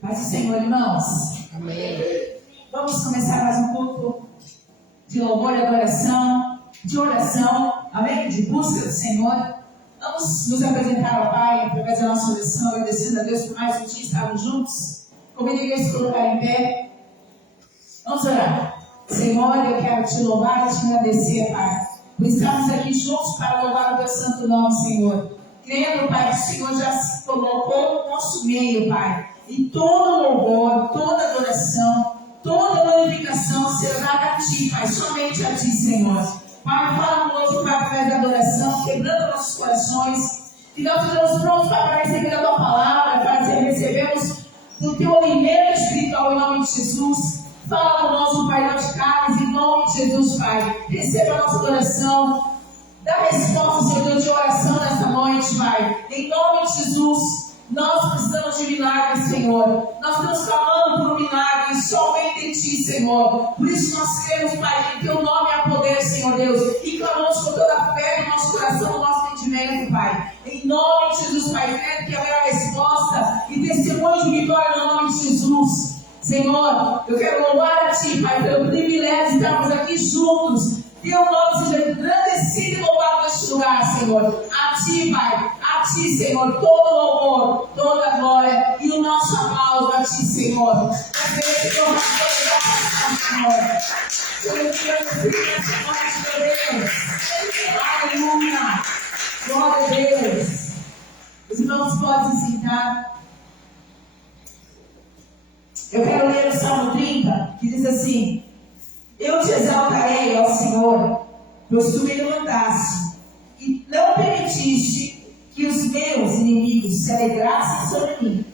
Paz do Senhor, irmãos. Amém. Vamos começar mais um culto de louvor e adoração, de oração, amém? De busca do Senhor. Vamos nos apresentar ao Pai através da nossa oração, agradecendo a Deus por mais um dia estarmos juntos. Convido a igreja a se colocar em pé. Vamos orar. Senhor, eu quero te louvar e te agradecer, Pai, por estarmos aqui juntos para louvar o teu santo nome, Senhor. Crendo, Pai, que o Senhor já se colocou no nosso meio, Pai. E todo louvor, toda adoração, toda glorificação será dada a Ti, Pai, somente a Ti, Senhor. Pai, fala conosco, Pai, através da adoração, quebrando nossos corações. Que nós estamos prontos, Pai, para receber a Tua palavra, para recebermos do Teu alimento espiritual em nome de Jesus. Fala conosco, Pai, não te cales, em nome de Jesus, Pai. Receba a nossa adoração. Dá resposta, Senhor Deus, de oração nesta noite, Pai. Em nome de Jesus, nós precisamos de milagres, Senhor. Nós estamos clamando por um milagre somente em Ti, Senhor. Por isso nós cremos, Pai, que Teu nome há poder, Senhor Deus. E clamamos com toda a fé no nosso coração, no nosso entendimento, Pai. Em nome de Jesus, Pai, crendo que haverá resposta e testemunho de vitória no nome de Jesus. Senhor, eu quero louvar a Ti, Pai, pelo privilégio de estarmos aqui juntos. Teu nome seja engrandecido e louvado neste lugar, Senhor. A Ti, Pai, a Ti, Senhor, todo louvor, toda glória e o nosso aplauso a Ti, Senhor. Senhor, aleluia, glória a Deus. Os irmãos podem se sentar. Eu quero ler o Salmo 30, que diz assim: eu te exaltarei, ó Senhor, pois tu me levantaste, e não permitiste que os meus inimigos se alegrassem sobre mim.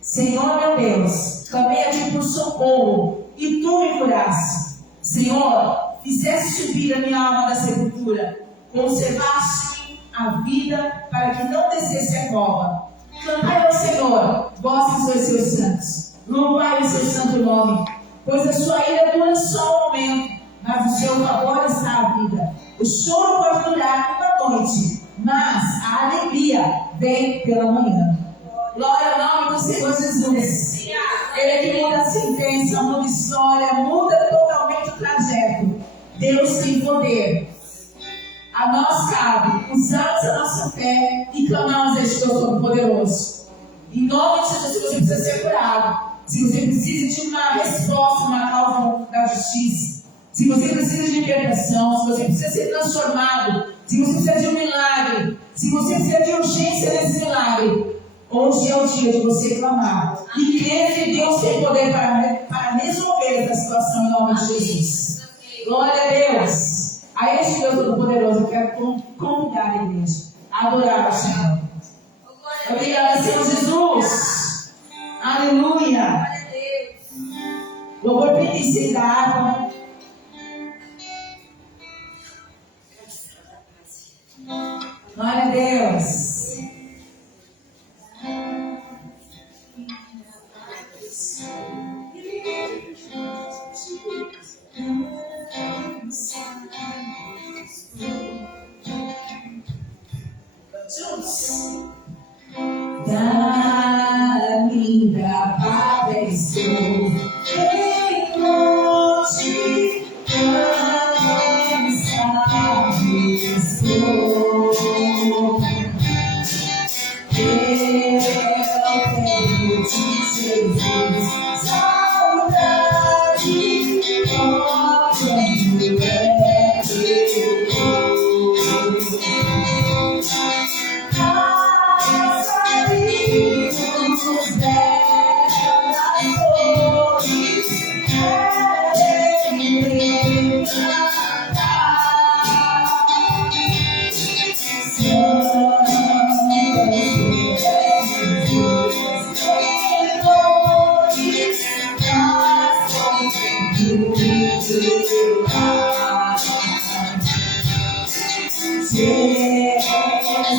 Senhor meu Deus, clamei a ti por socorro, e tu me curaste. Senhor, fizeste subir a minha alma da sepultura, conservaste a vida para que não descesse a cova. Cantai ao Senhor, vós que sois seus santos. Louvai o seu santo nome, pois a sua ira dura só um momento, mas o seu favor está a vida. O choro pode durar uma noite, mas a alegria vem pela manhã. Glória ao nome do Senhor Jesus. Ele é que muda a sentença, muda a história, muda totalmente o trajeto. Deus tem poder. A nós cabe usarmos a nossa fé e clamarmos a este Deus Todo-Poderoso. Em nome de Jesus, se você precisa ser curado, se você precisa de uma resposta, uma causa da justiça, se você precisa de libertação, se você precisa ser transformado, se você precisa de um milagre, se você precisa de urgência nesse milagre, hoje é o dia de você clamar e crer que Deus tem poder para resolver essa situação em nome de Jesus. Glória a Deus. A este Deus Todo-Poderoso eu quero convidar a igreja a adorar o Senhor. Obrigada, Senhor Jesus. Aleluia. Louvor penitencial da água. Glória a Deus. Da linda padeceu em longe cansado estou. Eu tenho de Jesus saudade quando é que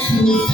Jesus,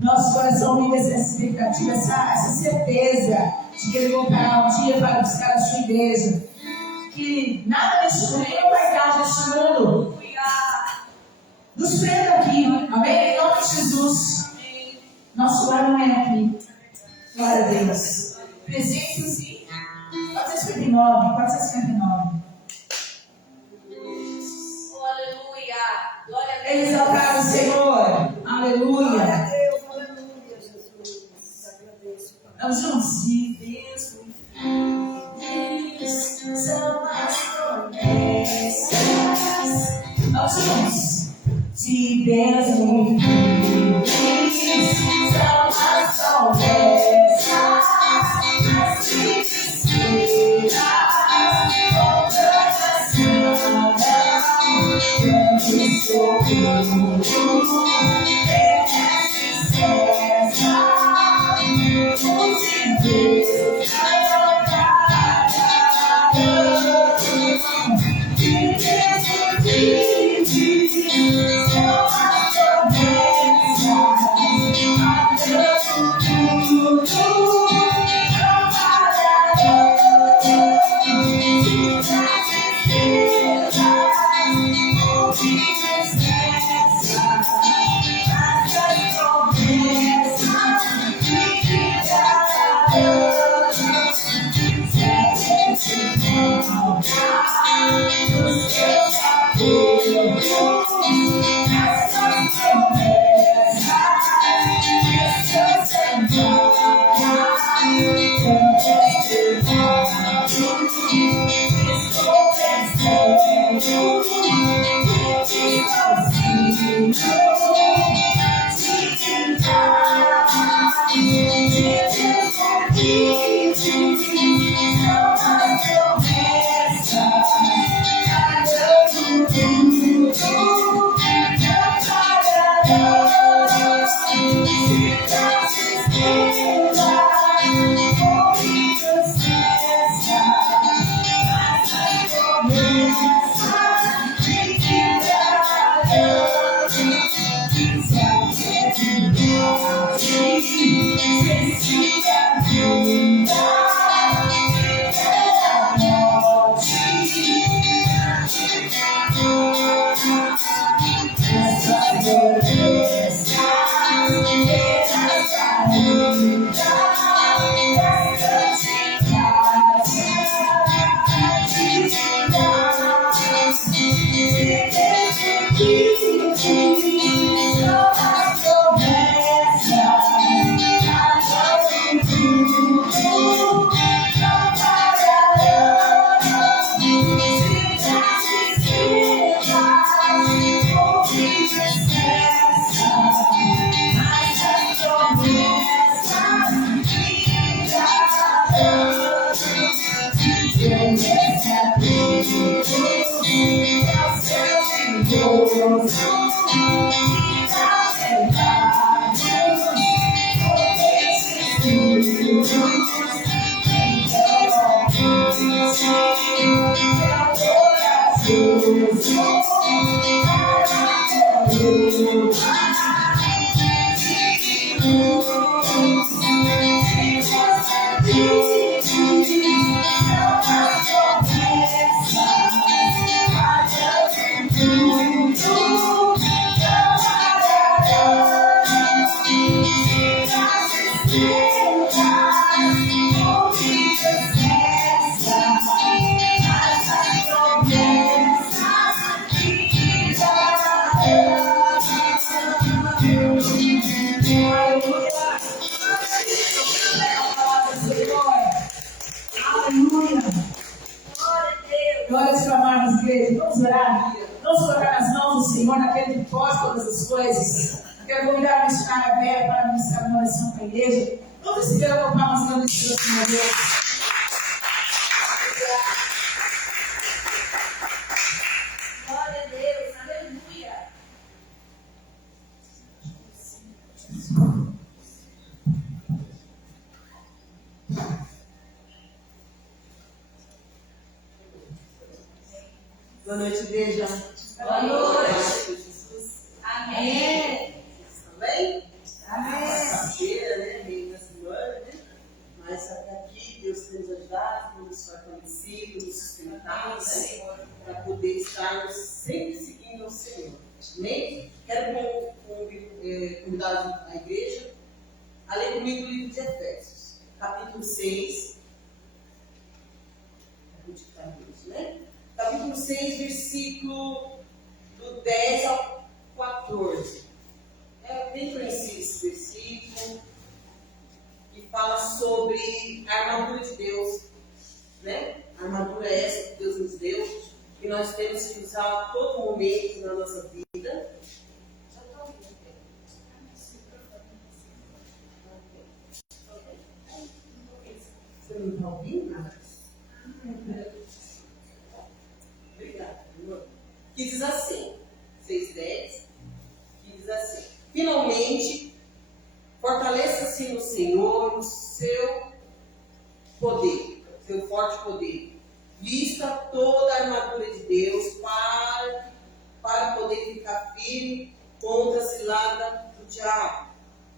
Nosso coração vive essa expectativa, essa certeza de que Ele voltará um dia para buscar a sua igreja. Que nada deste mundo, nem vai dar deste mundo, nos prenda aqui, amém? Em nome de Jesus. Nosso lar não é aqui. Glória a Deus. Presença sim. 459, 459. Aleluia. Glória a Deus. Exaltar o Senhor. Aleluia. Glória a Deus, aleluia, Jesus. Agradeço. Vamos juntos. De Deus são as promessas. Vamos juntos. De Deus me fiz são as promessas. As que esperas com toda quando sou Glória te clamamos, igreja. Vamos orar. Vamos colocar nas mãos do Senhor, naquele que pode todas as coisas. Quero convidar a missionária Vera para ministrar uma oração para a igreja. Vamos receber a palmas dando de Deus, Senhor Deus. Glória a Deus, aleluia. Boa noite, igreja. Boa noite. Jesus. Amém. Vocês estão bem? Amém. Quarta-feira, né? Meio da semana, né? Mas até aqui, Deus tem nos ajudado, nos fortalecido, nos sustentado, né? Para poder estarmos sempre seguindo o Senhor. Amém? Quero convidar a igreja a ler comigo o livro de Efésios, capítulo 6. Né? Capítulo 6, versículo do 10 ao 14. É bem conhecido esse versículo, que fala sobre a armadura de Deus, né? A armadura é essa que Deus nos deu, que nós temos que usar a todo momento na nossa vida. Você não está ouvindo nada? Obrigada, amor. Que diz assim, 6:10, que diz assim: finalmente, fortaleça-se no Senhor, no seu poder, seu forte poder. Vista toda a armadura de Deus para poder ficar firme contra a cilada do diabo.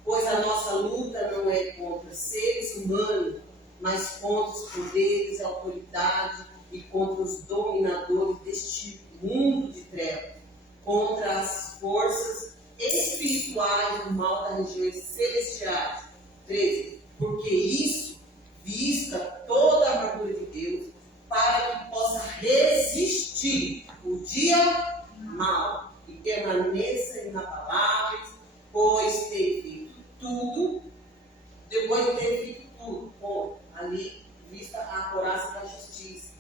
Pois a nossa luta não é contra seres humanos, mas contra os poderes, a autoridade e contra os dominadores deste mundo de trevas, contra as forças espirituais do mal das regiões celestiais. 13. Porque isso, vista toda a armadura de Deus, para que possa resistir o dia mau e permaneça inabaláveis, pois ter feito tudo, depois de ter feito tudo, ali vista a couraça da justiça.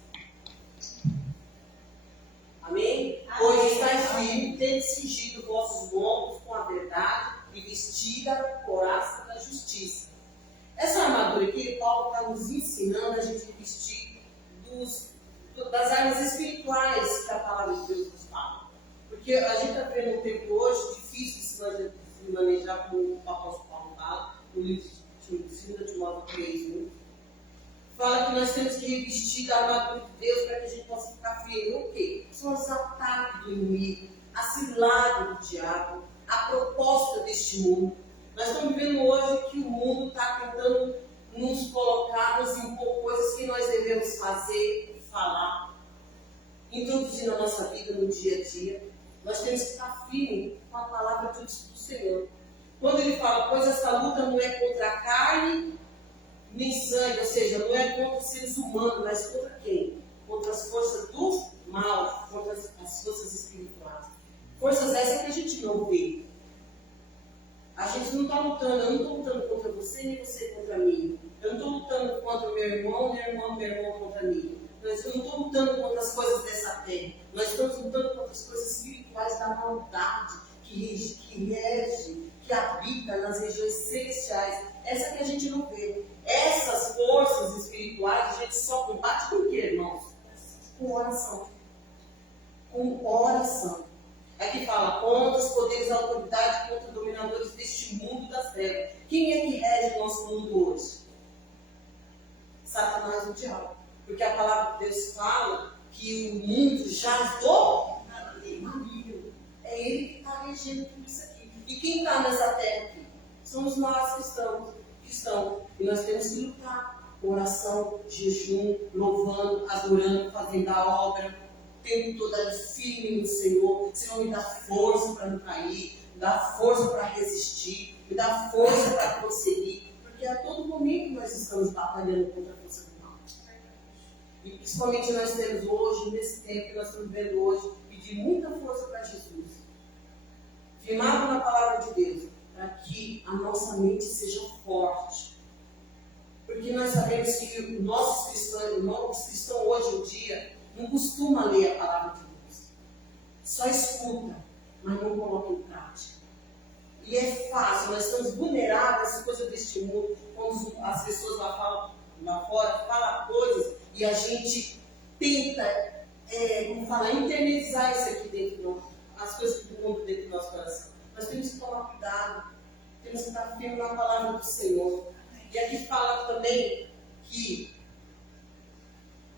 Amém? Pois estáis firmes, tendo cingido vossos lombos com a verdade e vestida a couraça da justiça. Essa armadura aqui, Paulo está nos ensinando a gente vestir das armas espirituais que a palavra de Deus nos fala. Porque a gente está vendo um tempo hoje difícil de se manejar, como o apóstolo Paulo fala, no livro de 2 Timóteo 3:1. Fala que nós temos que revestir da armadura de Deus para que a gente possa ficar firme. O quê? São os ataques do inimigo, a cilada do diabo, a proposta deste mundo. Nós estamos vivendo hoje que o mundo está tentando nos colocar, nos impor coisas que nós devemos fazer, falar, introduzir na nossa vida, no dia a dia. Nós temos que estar firmes com a palavra do Senhor. Quando ele fala, pois essa luta não é contra a carne nem sangue, ou seja, não é contra os seres humanos, mas contra quem? Contra as forças do mal, contra as forças espirituais. Forças essas que a gente não vê. A gente não está lutando, eu não estou lutando contra você, nem você contra mim. Eu não estou lutando contra o meu irmão contra mim. Eu não estou lutando contra as coisas dessa terra. Nós estamos lutando contra as coisas espirituais da maldade, que rege, que habita nas regiões celestiais. Essa que a gente não vê. Essas forças espirituais a gente só combate com o quê, irmãos? Com oração. Com oração. Aqui fala, contra os poderes da autoridade, contra os dominadores deste mundo das trevas. Quem é que rege o nosso mundo hoje? Satanás, o diabo. Porque a palavra de Deus fala que o mundo jaz do maligno. É ele que está regendo tudo isso aqui. E quem está nessa terra aqui? Somos nós que estão. E nós temos que lutar com oração, jejum, louvando, adorando, fazendo a obra, tendo toda a firme no Senhor. Senhor, me dá força para não cair, me dá força para resistir, me dá força para prosseguir. Porque a todo momento nós estamos batalhando contra a força do mal. E principalmente nós temos hoje, nesse tempo que nós estamos vivendo hoje, pedir muita força para Jesus. Firmado na palavra de Deus, para que a nossa mente seja forte. Porque nós sabemos que o nosso cristão hoje em dia não costuma ler a palavra de Deus. Só escuta, mas não coloca em prática. E é fácil, nós estamos vulneráveis a essa coisa deste mundo, quando as pessoas lá fora falam coisas e a gente tenta, internalizar isso aqui dentro de nós, as coisas do mundo dentro do nosso coração. Nós temos que tomar cuidado, temos que estar firme na palavra do Senhor. E aqui fala também que,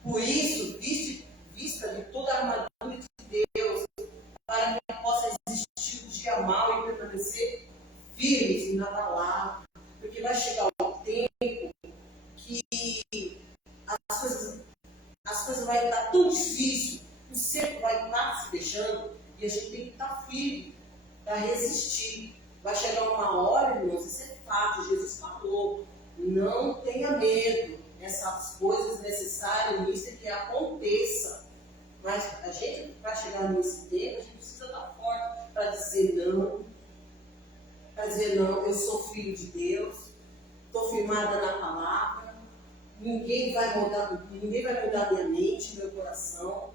por isso, vista de toda a armadura de Deus, para que possa existir o dia mau e permanecer firmes e inabaláveis. Porque vai chegar um tempo que as coisas vão estar tão difíceis, o cerco vai estar se fechando e a gente tem que estar firme para resistir. Vai chegar uma hora, irmãos, isso é fato, Jesus falou, não tenha medo, essas coisas necessárias nisso que aconteça. Mas a gente, para chegar nesse tempo, a gente precisa estar forte para dizer não. Para dizer não, eu sou filho de Deus, estou firmada na palavra, ninguém vai mudar minha mente, meu coração.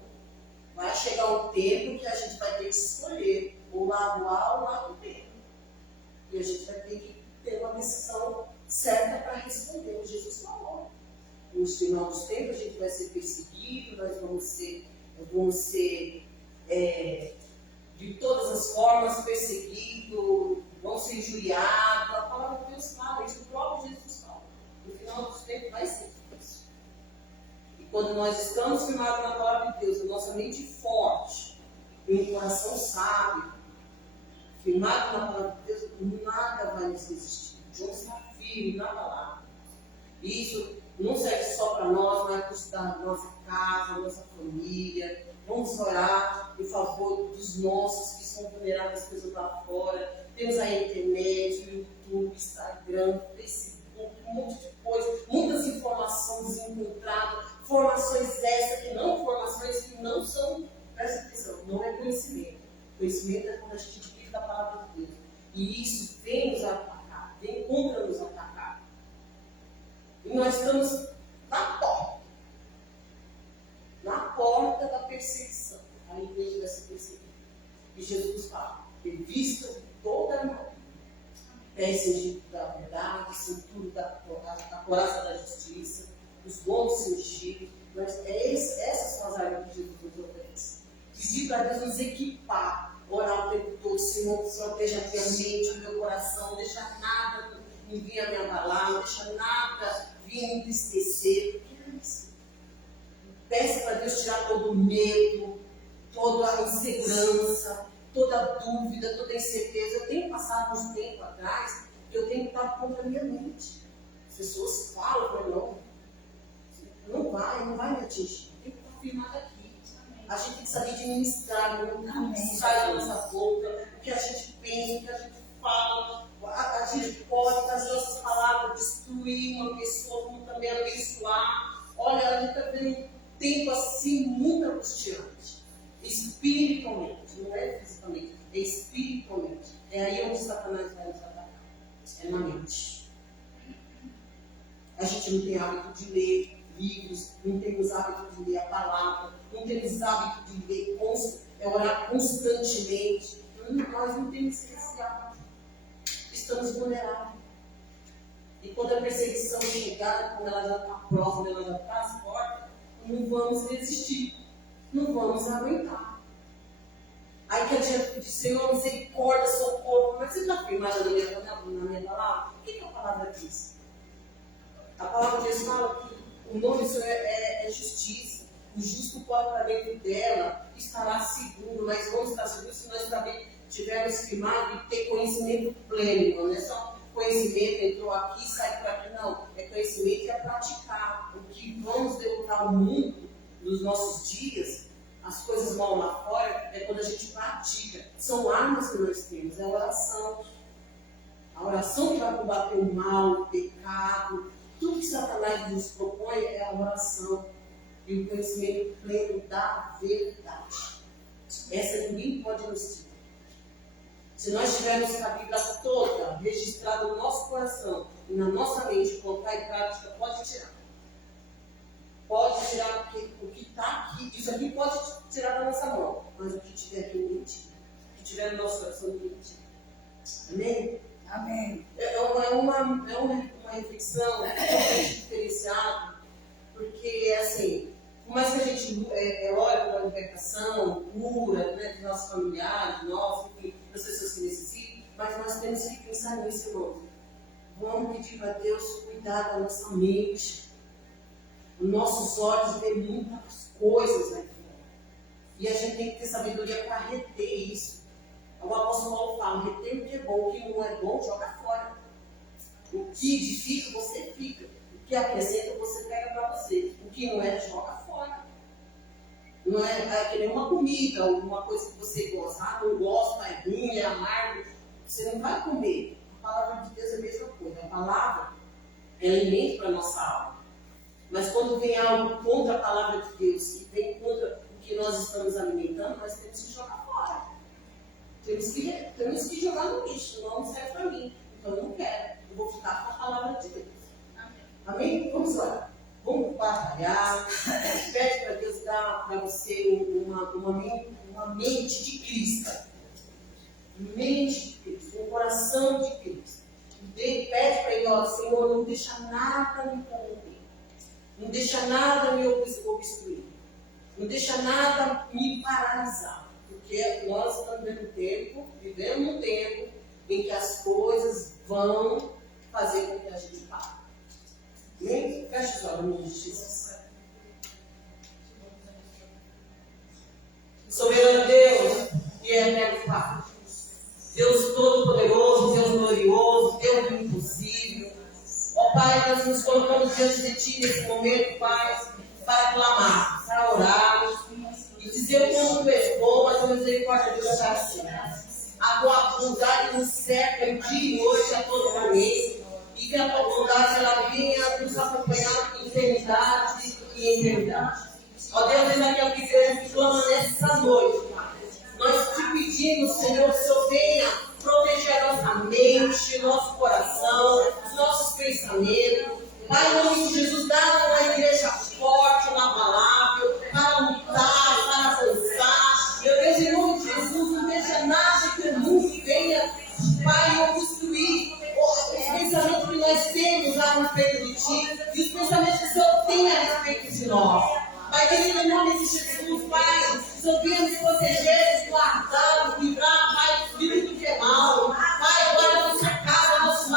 Vai chegar um tempo que a gente vai ter que escolher o lado A ou o lado B. E a gente vai ter que ter uma decisão certa para responder o que Jesus falou. Nos final dos tempos a gente vai ser perseguido, nós vamos ser de todas as formas perseguidos, vão ser injuriados. A palavra de Deus fala, isso o próprio Jesus fala. No final dos tempos vai ser difícil. E quando nós estamos firmados na palavra de Deus, a nossa mente forte, e um coração sábio, firmado na palavra de Deus, nada vai nos resistir. Vamos estar firme na palavra. E isso não serve só para nós, vai custar a nossa casa, a nossa família. Vamos orar em favor dos nossos que são vulneráveis às coisas lá fora. Temos a internet, o YouTube, Instagram, Facebook, um monte de coisa, muitas informações encontradas, formações essas formações que não são, presta atenção, não é conhecimento. Conhecimento é quando a gente vive da palavra de Deus. E isso vem nos atacar, vem contra nos atacar. E nós estamos na porta da perseguição, a igreja dessa perseguição. E Jesus fala, revista toda a armadura, pés cingidos da verdade, cintura da coraça da justiça, os lombos cingidos. Essas são as armas que Jesus nos oferece. Pedir para Deus nos equipar, orar o tempo todo, Senhor, proteja a minha mente, o meu coração, não deixa nada vir a me abalar, não deixa nada vir me entristecer. Peça para Deus tirar todo o medo, toda a insegurança, toda a dúvida, toda a incerteza. Eu tenho passado uns tempos atrás Eu tenho que estar contra a minha mente. As pessoas falam para não vai me atingir. Eu tenho que estar firmado aqui. A gente tem que saber administrar, não sai da nossa boca, o que a gente pensa, o que a gente fala. A gente pode, com as nossas palavras, destruir uma pessoa, como também abençoar. Olha, a gente está vendo um tempo assim muito angustiante. Espiritualmente, não é fisicamente, é espiritualmente. É aí onde Satanás vai nos atacar. É na mente. A gente não tem hábito de ler livros, não temos hábito de ler a palavra, não temos hábito de ler, orar constantemente. Nós não temos esse hábito. Estamos vulneráveis. E quando a perseguição chegar, quando ela já está próxima, ela já está às portas, não vamos resistir. Não vamos aguentar. Aí que adianta de Senhor, misericórdia, socorro. Mas você está firmada na minha palavra? O que a palavra diz? A palavra de Deus fala que o nome do Senhor é justiça. O justo pode estar dentro dela, estará seguro. Mas vamos estar seguros se nós também tivermos firmado e ter conhecimento pleno. Não é só conhecimento, entrou aqui, sai por aqui. Não, é conhecimento e é praticar. O que vamos derrotar o mundo nos nossos dias, as coisas mal lá fora, é quando a gente pratica. São armas que nós temos, é a oração. A oração que vai combater o mal, o pecado. Tudo que Satanás nos propõe é a oração. E o conhecimento pleno da verdade. Essa ninguém pode nos tirar. Se nós tivermos a Bíblia toda registrada no nosso coração e na nossa mente, colocar em prática, pode tirar. Pode tirar o que está aqui. Isso aqui pode tirar da nossa mão. Mas o que tiver aqui, mentira. O que tiver no nosso coração, mentira. Amém? Amém. É uma reflexão totalmente diferenciada. Porque, assim, por mais que a gente ore pela libertação, cura, né, dos nossos familiares, enfim, das pessoas que necessitam, mas nós temos que pensar nisso, irmão. Vamos pedir para Deus cuidar da nossa mente. Os nossos olhos veem muitas coisas aqui. E a gente tem que ter sabedoria para reter isso. O apóstolo Paulo fala, reter o que é bom, o que não é bom, joga fora. O que edifica, você fica. O que acrescenta, você pega para você. O que não é, joga fora. Não é que nem uma comida, alguma coisa que você gosta. Ah, não gosta, é ruim, é amargo. Você não vai comer. A palavra de Deus é a mesma coisa. A palavra é alimento para a nossa alma. Mas quando vem algo contra a palavra de Deus, que vem contra o que nós estamos alimentando, nós temos que jogar fora. Temos que jogar no lixo, não serve para mim. Então eu não quero. Eu vou ficar com a palavra de Deus. Amém? Vamos lá. Vamos batalhar. Pede para Deus dar para você uma mente de Cristo. Mente de Cristo. Um coração de Cristo. Pede para Ele, ó, Senhor, não deixa nada me corromper. Não deixa nada me obstruir. Não deixa nada me paralisar. Porque nós estamos vivendo um tempo em que as coisas vão fazer com que a gente pare. Amém? Feche os olhos, meu Jesus. Soberano Deus e eterno Pai. Deus Todo-Poderoso, Deus Glorioso, Deus do Impossível. Ó Pai, nós nos colocamos diante de Ti nesse momento, Pai, para clamar, para orar e dizer o quanto Tu és bom, mas a misericórdia de Deus está assim. A Tua bondade nos cerca em dia e hoje a todo momento, e que a Tua bondade ela venha nos acompanhar em eternidade e em eternidade. Ó Deus, esse aqui é o que Deus clama nessa noite, Pai. Nós te pedimos, Senhor, que o Senhor venha proteger a nossa mente, nosso coração, os nossos pensamentos. Pai, em nome de Jesus, dá uma igreja forte, inabalável, para lutar, para avançar. Meu Deus, em nome de Jesus, não deixa nada que o mundo venha, Pai, obstruir os pensamentos que nós temos a respeito de Ti e os pensamentos que o Senhor tem a respeito de nós. Pai, querido, em nome de Jesus, Pai, o Senhor venha nos proteger, nos guardar, nos livrar, Pai, de tudo que é mal. Pai, guarda a nossa casa, nosso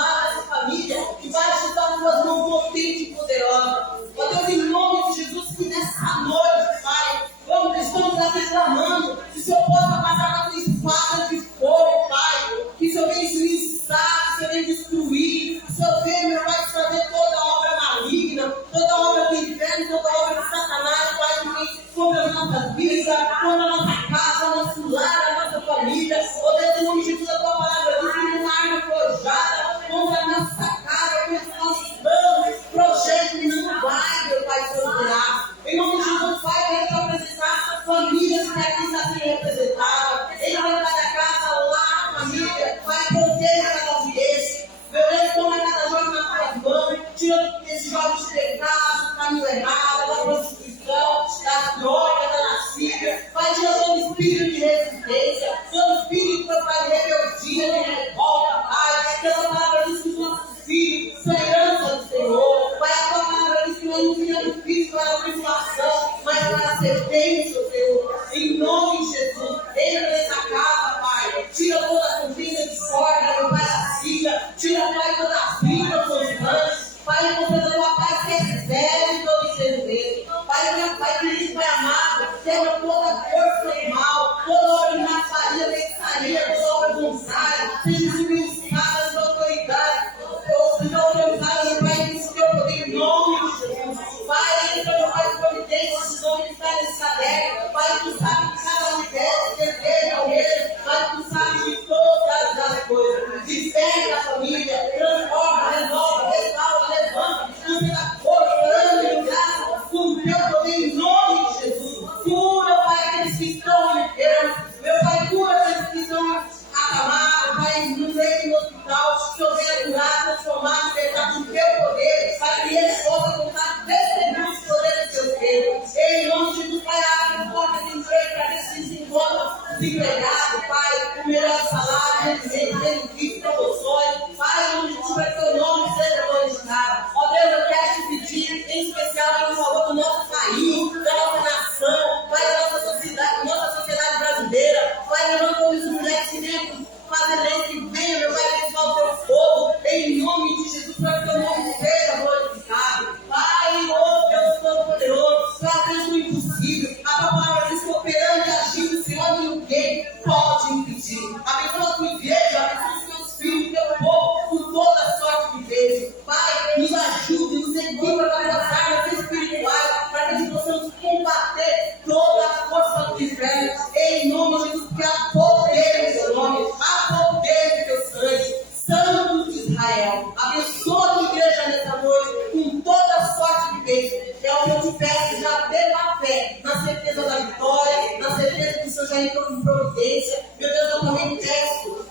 Pai, proteja cada audiência. Meu Deus, toma cada jovem nas tuas mãos. Tira esse jovem de pecado, do caminho errado, da prostituição, da droga, da lascívia. Pai, tira todo espírito de resistência, todo espírito, Pai, de rebeldia, de revolta, Pai. Que essa palavra diz que os nossos filhos são herança do Senhor. Pai, a tua palavra diz que nós não criamos filhos para a tribulação, mas para ser bênção, Senhor. Em nome de Jesus, entra nessa casa, Pai. Tira toda a conflito de sorte, meu Pai, da filha. Tira, Pai, toda a briga constante. Pai, você da tua paz que excede todo entendimento. Pai querido, Pai amado, quebra toda força do mal, toda obra de maçaria, feitiçaria, toda obra contrária, seja subjugada de autoridade, seja autorizada, meu Pai, com o teu poder, em nome de Jesus. Pai, entra, meu Pai, providência, esse nome que está nesse caderno. Pai, tu sabe que cada universo, deseja ao mesmo. Pai, tu sabe de todas as coisas. Desperta a família, transforma, renova, restaura, levanta, tira força, anda e graça, com o teu poder, em nome de Jesus. Cura, Pai, aqueles que estão enfermos. Meu Pai, cura aqueles que estão acamados, Pai, no leito do hospital, que eu venha curar, transformar, libertar com o teu poder, para que eles possam contar testemunhos do poder dos teus filhos. Em nome de Jesus, Pai, abre portas de emprego para que se encontram desempregados, Pai, o melhor salário, benefício, promoções. Pai, em nome de Jesus, para que o teu nome seja glorificado. Ó Deus, eu quero te pedir, em especial, em favor do nosso país, da nossa nação, Pai, da nossa sociedade brasileira. Pai, levanta homens e mulheres que venham fazer lei, que venha, meu Pai, abençoar o teu povo, em nome de Jesus, para que o teu nome seja glorificado. Pai, ó Deus Todo-Poderoso, fazendo o impossível. A tua palavra diz que operando e agindo, Senhor, ninguém pode impedir. Abençoa a tua igreja, abençoa os teus filhos, teu povo, com toda a sorte de Deus. Pai, nos ajude, nos equipa para as armas espirituais, para que possamos combater toda a força do inferno, em nome de Jesus, que há poder no teu nome, há poder no teu sangue. Santo de Israel, abençoa a tua igreja nessa noite com toda a sorte de bênção. É o que eu te peço, já pela fé, na certeza da vitória, na certeza que o Senhor já entrou com providência. Meu Deus, eu também peço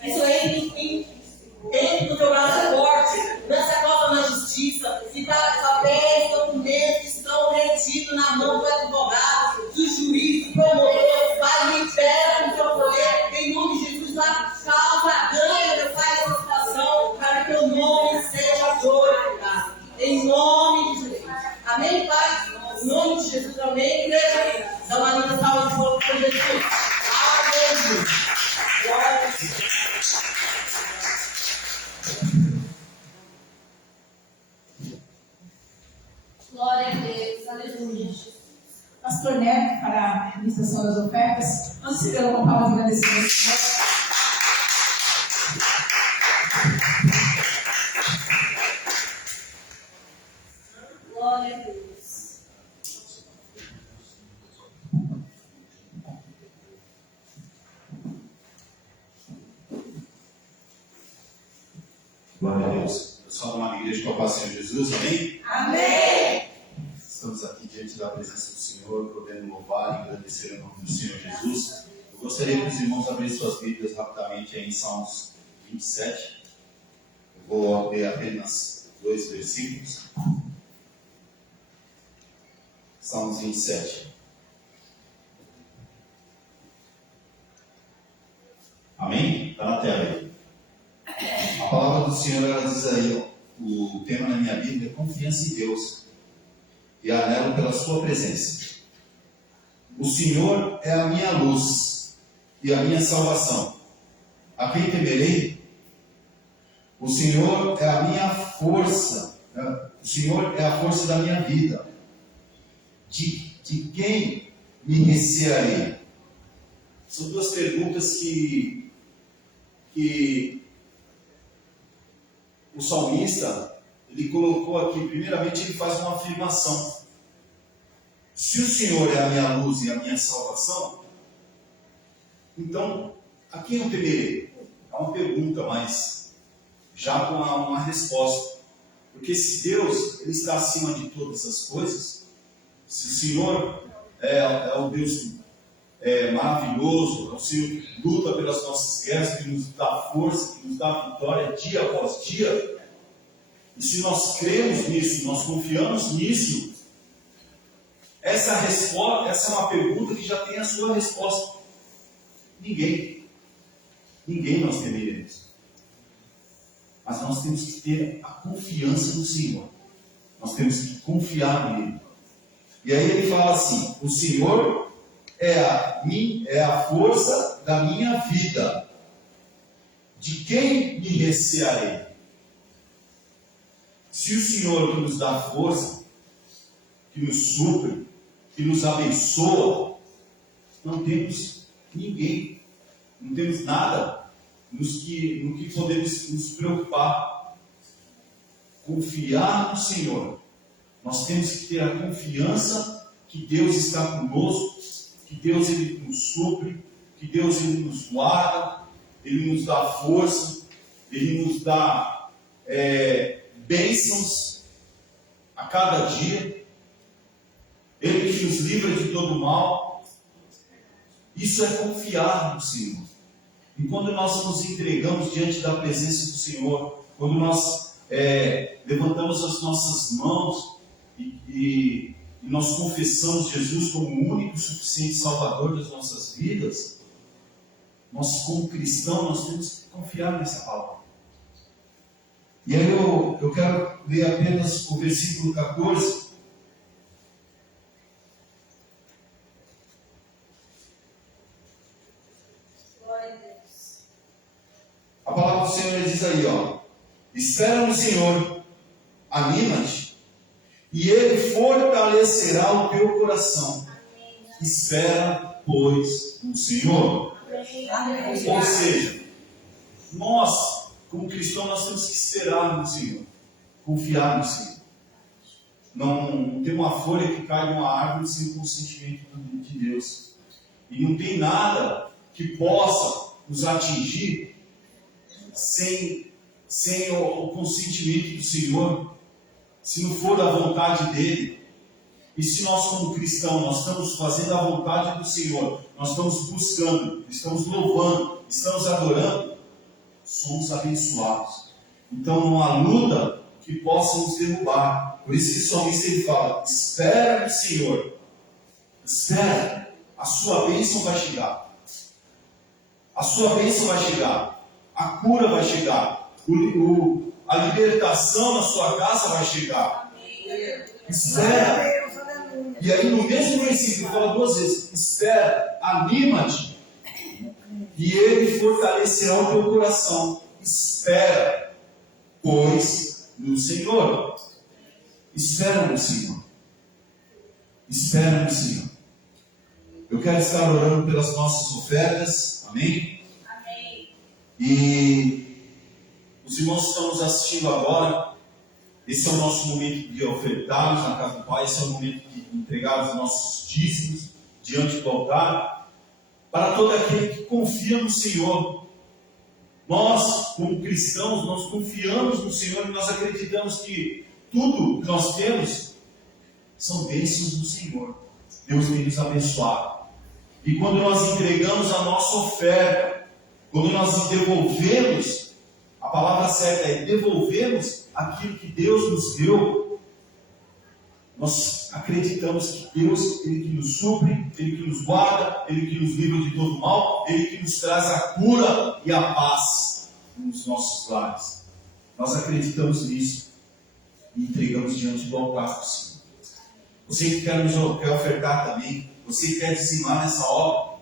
que o Senhor entre no teu braço forte, nessa causa na justiça, que papéis, documentos que estão retidos na mão do advogado, do juiz, do promotor. Pai, libera com o teu poder, em nome de Jesus, a causa ganha, meu Pai, essa situação, para que o nome seja glorificado. Em nome de Jesus. Amém, Pai? Em nome de Jesus, amém, igreja? Dá uma linda salva de palmas para Jesus. Amém. Glória a Deus. Glória a Deus, aleluia. Pastor Neto, para a administração das ofertas, nós recebemos uma palavra de agradecimento. Glória a Deus. Glória a Deus. Pessoal, uma igreja com a paz do Senhor Jesus, amém? Amém! Estamos aqui diante da presença do Senhor, podendo louvar e agradecer o nome do Senhor Jesus. Eu gostaria que os irmãos abrissem suas Bíblias rapidamente aí em Salmos 27. Eu vou abrir apenas 2 versículos. Salmos 27. Amém? Está na tela aí. A palavra do Senhor, ela diz aí, o tema na minha Bíblia é confiança em Deus e anelo pela sua presença. O Senhor é a minha luz e a minha salvação. A quem temerei? O Senhor é a minha força. O Senhor é a força da minha vida. De quem me recearei? São duas perguntas que o salmista, ele colocou aqui. Primeiramente, ele faz uma afirmação. Se o Senhor é a minha luz e a minha salvação, então, a quem eu temerei? É uma pergunta, mas já com uma resposta. Porque se Deus, ele está acima de todas as coisas, se o Senhor é o Deus maravilhoso, é o Senhor que luta pelas nossas guerras, que nos dá força, que nos dá vitória dia após dia. E se nós cremos nisso, nós confiamos nisso, essa é uma pergunta que já tem a sua resposta. Ninguém nós temeremos. Mas nós temos que ter a confiança no Senhor. Nós temos que confiar nele. E aí ele fala assim: o Senhor é a força da minha vida. De quem me recearei? Se o Senhor que nos dá força, que nos supre, que nos abençoa, não temos ninguém, não temos nada no que podemos nos preocupar. Confiar no Senhor. Nós temos que ter a confiança que Deus está conosco, que Deus ele nos supre, que Deus ele nos guarda, ele nos dá força, ele nos dá bênçãos a cada dia, ele que nos livra de todo mal. Isso é confiar no Senhor. E quando nós nos entregamos diante da presença do Senhor, quando nós levantamos as nossas mãos e nós confessamos Jesus como o único e suficiente Salvador das nossas vidas, nós como cristãos, nós temos que confiar nessa palavra. E aí eu quero ler apenas o versículo 14. Glória a Deus. A palavra do Senhor diz aí, espera no Senhor, anima-te, e Ele fortalecerá o teu coração. Espera, pois, no Senhor. Ou seja, nós, como cristãos, nós temos que esperar no Senhor, confiar no Senhor. Não tem uma folha que cai de uma árvore sem o consentimento de Deus. E não tem nada que possa nos atingir sem o consentimento do Senhor, se não for da vontade dEle. E se nós como cristãos, nós estamos fazendo a vontade do Senhor, nós estamos buscando, estamos louvando, estamos adorando, somos abençoados. Então não há luta que possa nos derrubar. Por isso que o salmista ele fala: espera no Senhor, espera, a sua bênção vai chegar, a sua bênção vai chegar, a cura vai chegar, a libertação na sua casa vai chegar. Espera. E aí no mesmo versículo fala duas vezes: espera, anima-te, e Ele fortalecerá o teu coração. Espera, pois, no Senhor. Espera no Senhor. Espera no Senhor. Eu quero estar orando pelas nossas ofertas. Amém? Amém. E os irmãos que estão nos assistindo agora, esse é o nosso momento de ofertarmos na casa do Pai. Esse é o momento de entregar os nossos dízimos diante do altar, para todo aquele que confia no Senhor. Nós, como cristãos, nós confiamos no Senhor e nós acreditamos que tudo que nós temos são bênçãos do Senhor. Deus tem nos abençoado. E quando nós entregamos a nossa oferta, quando nós devolvemos, a palavra certa é devolvemos aquilo que Deus nos deu, nós acreditamos que Deus, Ele que nos supre, Ele que nos guarda, Ele que nos livra de todo mal, Ele que nos traz a cura e a paz nos nossos lares. Nós acreditamos nisso e entregamos diante do altar do Senhor. Você que quer ofertar também, você que quer dizimar nessa obra,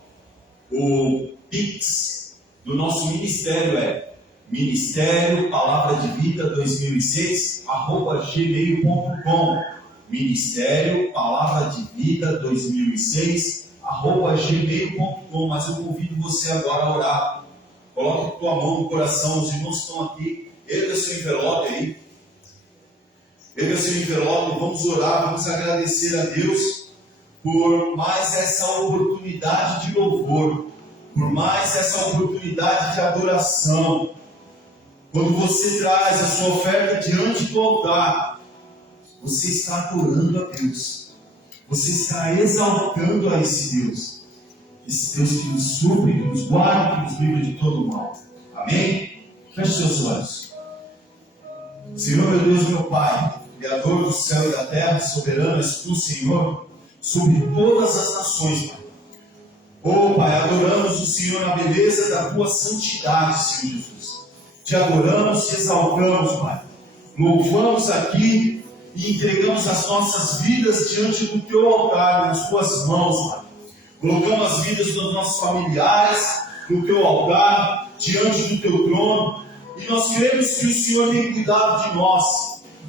o Pix do nosso ministério é Ministério Palavra de Vida 2006 @gmail.com. Ministério Palavra de Vida 2006 @gmail.com. Mas eu convido você agora a orar. Coloque a tua mão no coração. Os irmãos estão aqui. Erga seu envelope aí. Erga seu envelope. Vamos orar. Vamos agradecer a Deus por mais essa oportunidade de louvor, por mais essa oportunidade de adoração. Quando você traz a sua oferta diante do altar, você está adorando a Deus, você está exaltando a esse Deus. Esse Deus que nos supre, que nos guarda, que nos livra de todo o mal. Amém? Feche seus olhos. Senhor, meu Deus, meu Pai, Criador do céu e da terra, soberano és tu, Senhor, sobre todas as nações, Pai. Oh, Pai, adoramos o Senhor na beleza da tua santidade, Senhor Jesus. Te adoramos, te exaltamos, Pai. Louvamos aqui e entregamos as nossas vidas diante do teu altar, nas tuas mãos, Pai. Colocamos as vidas dos nossos familiares no teu altar, diante do teu trono. E nós cremos que o Senhor tem cuidado de nós.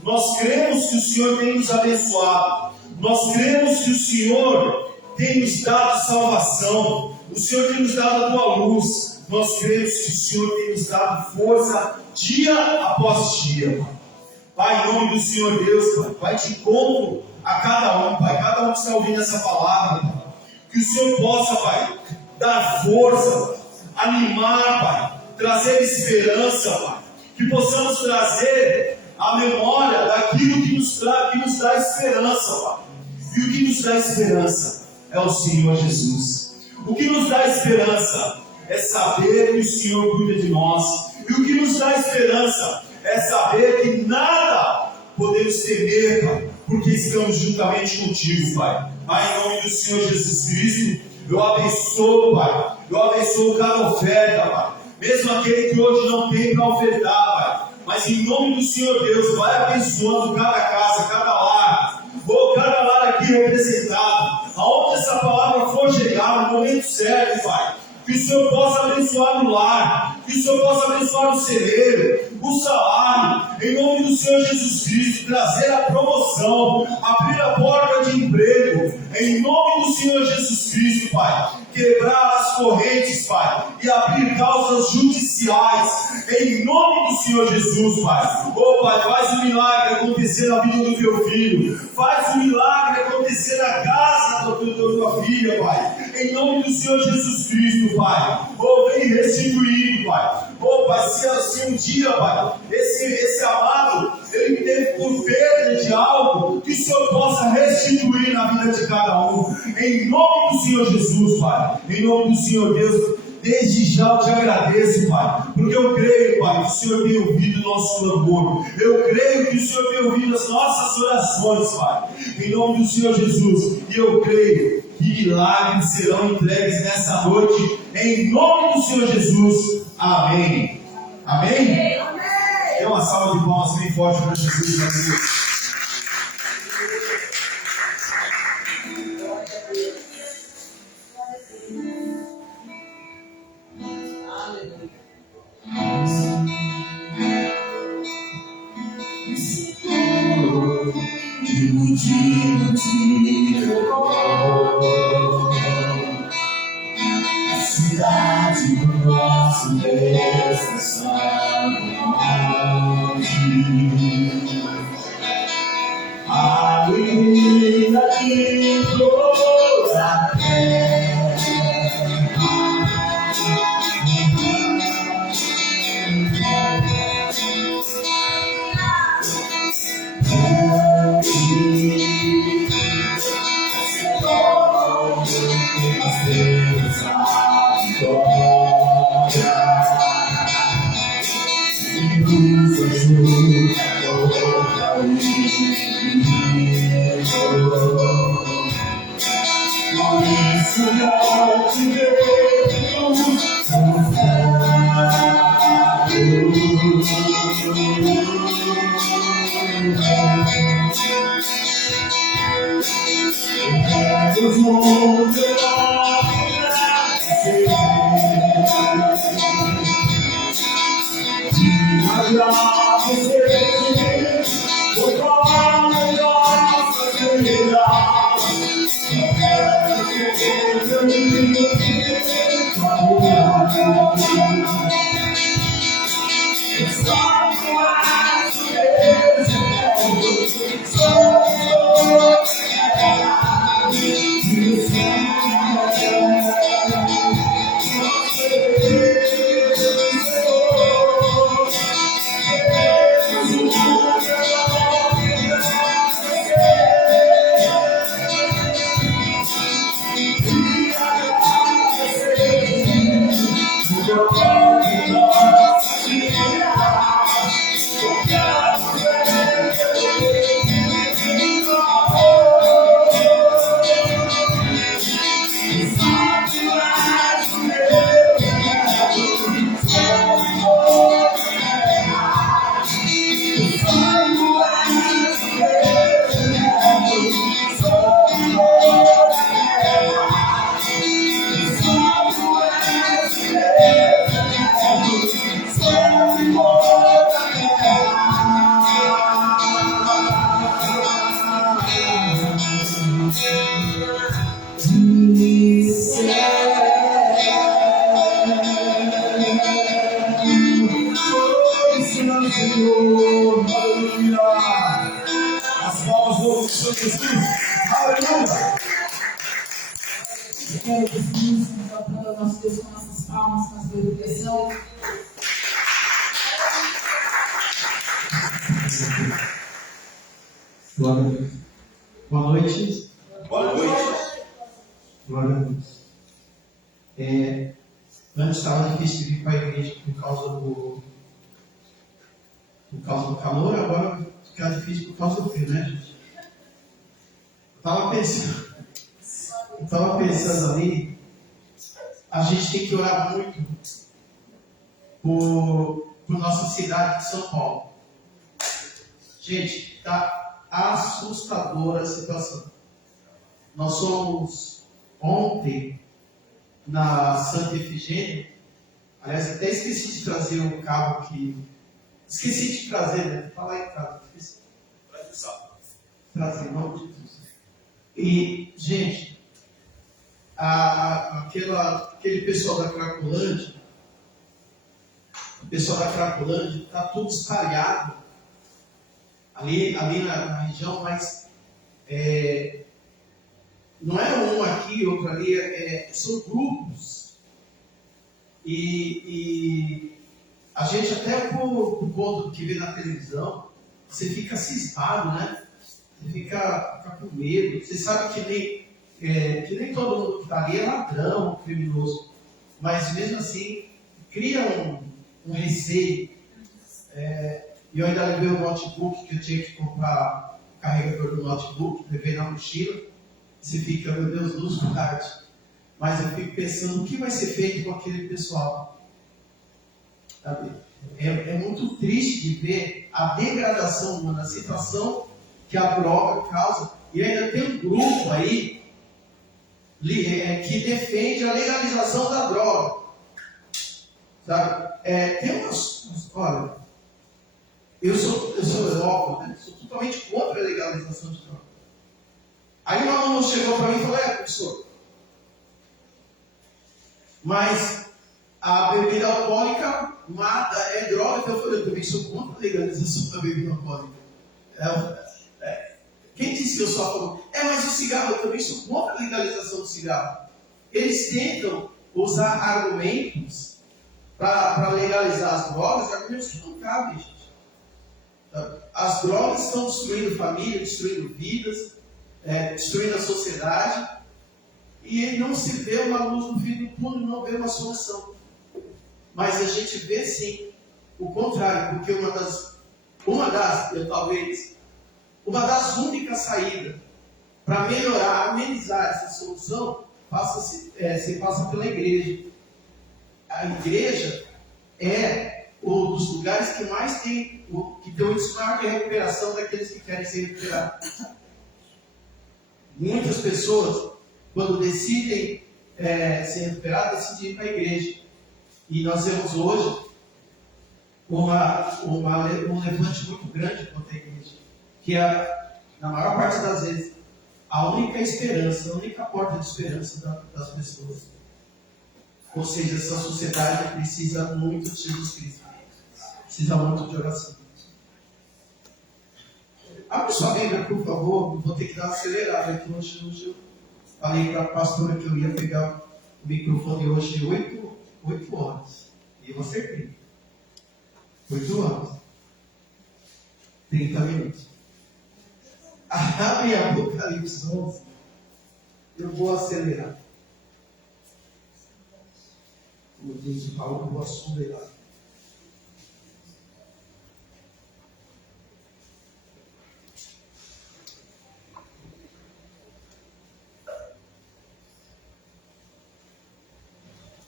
Nós cremos que o Senhor tem nos abençoado. Nós cremos que o Senhor tem nos dado salvação. O Senhor tem nos dado a tua luz. Nós cremos que o Senhor tem nos dado força dia após dia, Pai. Pai, em nome do Senhor Deus, Pai, vai de encontro a cada um, Pai. Cada um que está ouvindo essa palavra, Pai. Que o Senhor possa, Pai, dar força, animar, Pai, trazer esperança, Pai. Que possamos trazer a memória daquilo que nos dá esperança, Pai. E o que nos dá esperança é o Senhor Jesus. O que nos dá esperança é saber que o Senhor cuida de nós. E o que nos dá esperança é saber que nada podemos temer, Pai, porque estamos juntamente contigo, Pai. Pai, em nome do Senhor Jesus Cristo, eu abençoo, Pai. Eu abençoo cada oferta, Pai. Mesmo aquele que hoje não tem para ofertar, Pai. Mas em nome do Senhor Deus, vai abençoando cada casa, cada lar. Ou cada lar aqui representado. Aonde essa palavra for chegar no momento certo, Pai. Que o Senhor possa abençoar no lar. Que o Senhor possa abençoar no celeiro, o salário. Em nome do Senhor Jesus Cristo, trazer a promoção. Abrir a porta de emprego. Em nome do Senhor Jesus Cristo, Pai. Quebrar as correntes, Pai. E abrir causas judiciais. Em nome do Senhor Jesus, Pai. Oh, Pai, faz um milagre acontecer na vida do teu filho. Faz um milagre acontecer na casa da tua filha, Pai. Em nome do Senhor Jesus Cristo, Pai. Oh, vem restituindo, Pai. Oh, Pai, se um dia, Pai, esse amado, ele teve por perda de algo, que o Senhor possa restituir na vida de cada um. Em nome do Senhor Jesus, Pai. Em nome do Senhor Deus, desde já eu te agradeço, Pai, porque eu creio, Pai, que o Senhor tem ouvido o nosso clamor. Eu creio que o Senhor tem ouvido as nossas orações, Pai, em nome do Senhor Jesus. E eu creio que milagres serão entregues nessa noite, em nome do Senhor Jesus. Amém. Amém? Amém. Dê uma salva de palmas bem forte para Jesus, meu Deus. A cidade do nosso Deus está a ilumina de toda a terra. do Senhor. Aleluia. As palmas do Senhor Jesus. Aleluia. Eu quero que os músicos aplaudan o nosso Deus com nossas palmas, com a sua direção. Glória a Deus. Boa noite. Boa noite. Glória a Deus. Antes estava difícil de vir para a igreja por causa do calor, agora fica difícil por causa do frio, né, gente? Eu estava pensando ali, a gente tem que orar muito por nossa cidade de São Paulo. Gente, está assustadora a situação. Nós somos ontem na Santa Efigênia. Aliás, até esqueci de trazer o carro aqui. Esqueci de trazer, né? Está lá em casa. Esqueci. Trazer, em nome de Jesus. E, gente, aquele pessoal da Cracolândia, está tudo espalhado ali na região, mas não é um aqui, outro ali, são grupos. E a gente, até por conta que vê na televisão, você fica cismado, né? Você fica com medo. Você sabe que nem todo mundo que está ali é ladrão, criminoso. Mas mesmo assim, cria um receio. E eu ainda levei o notebook, que eu tinha que comprar o carregador do notebook, levei na mochila. Você fica, meu Deus, luz tarde. Mas eu fico pensando, o que vai ser feito com aquele pessoal? Sabe? É muito triste de ver a degradação humana, a situação que a droga causa. E ainda tem um grupo aí que defende a legalização da droga. Sabe? Tem olha, eu sou Europa, né? Sou totalmente contra a legalização de droga. Aí um aluno chegou para mim e falou, professor, mas a bebida alcoólica mata, é droga, então eu falei, eu também sou contra a legalização da bebida alcoólica. Quem disse que eu sou a favor? Mas o cigarro, eu também sou contra a legalização do cigarro. Eles tentam usar argumentos para legalizar as drogas, argumentos que não cabem, gente. As drogas estão destruindo família, destruindo vidas, destruindo a sociedade, e não se vê uma luz no fim do túnel, não vê uma solução. Mas a gente vê sim o contrário, porque uma das únicas saídas para melhorar, amenizar essa solução, se passa pela igreja. A igreja é um dos lugares que mais tem o desmarque e a recuperação daqueles que querem ser recuperados. Muitas pessoas, quando decidem ser recuperadas, decidem ir para a igreja. E nós vemos hoje um levante muito grande contra a igreja, que é, na maior parte das vezes, a única esperança, a única porta de esperança das pessoas. Ou seja, essa sociedade precisa muito de Jesus Cristo, precisa muito de oração. Abre sua Bíblia, por favor. Vou ter que dar uma acelerada aqui. Hoje eu falei para a pastora que eu ia pegar o microfone hoje 8 horas. E eu acertei. 8 horas. 30 minutos. Abre Apocalipse 11. Eu vou acelerar. Como diz o Paulo, eu vou acelerar.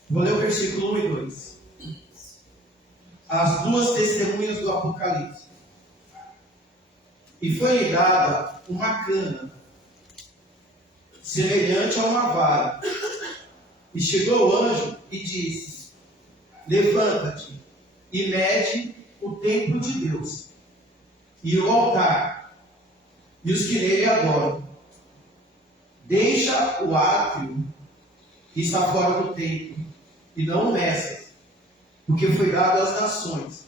Vou ler o versículo 1 e 2. As duas testemunhas do Apocalipse. E foi-lhe dada uma cana, semelhante a uma vara. E chegou o anjo e disse: levanta-te e mede o templo de Deus, e o altar, e os que nele adoram. Deixa o átrio que está fora do templo, e não o meças, porque foi dado às nações,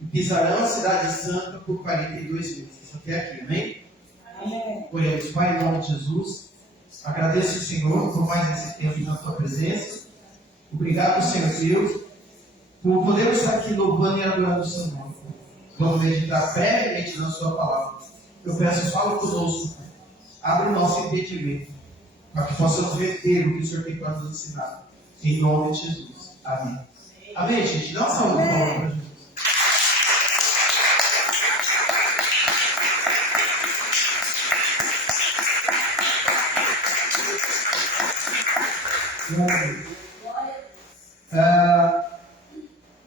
e pisarão a cidade santa por 42 meses. Até aqui, amém? Amém. Oremos, Pai, em nome de Jesus. Agradeço ao Senhor por mais esse tempo na tua presença. Obrigado, Senhor Deus, por podermos estar aqui louvando e adorando o Senhor. Vamos meditar brevemente na sua palavra. Eu peço, fala conosco, Pai. Abre o nosso entendimento, para que possamos reter o que o Senhor tem para nos ensinar. Em nome de Jesus. Amém. Amém, gente? Dá uma salva de palmas para Jesus.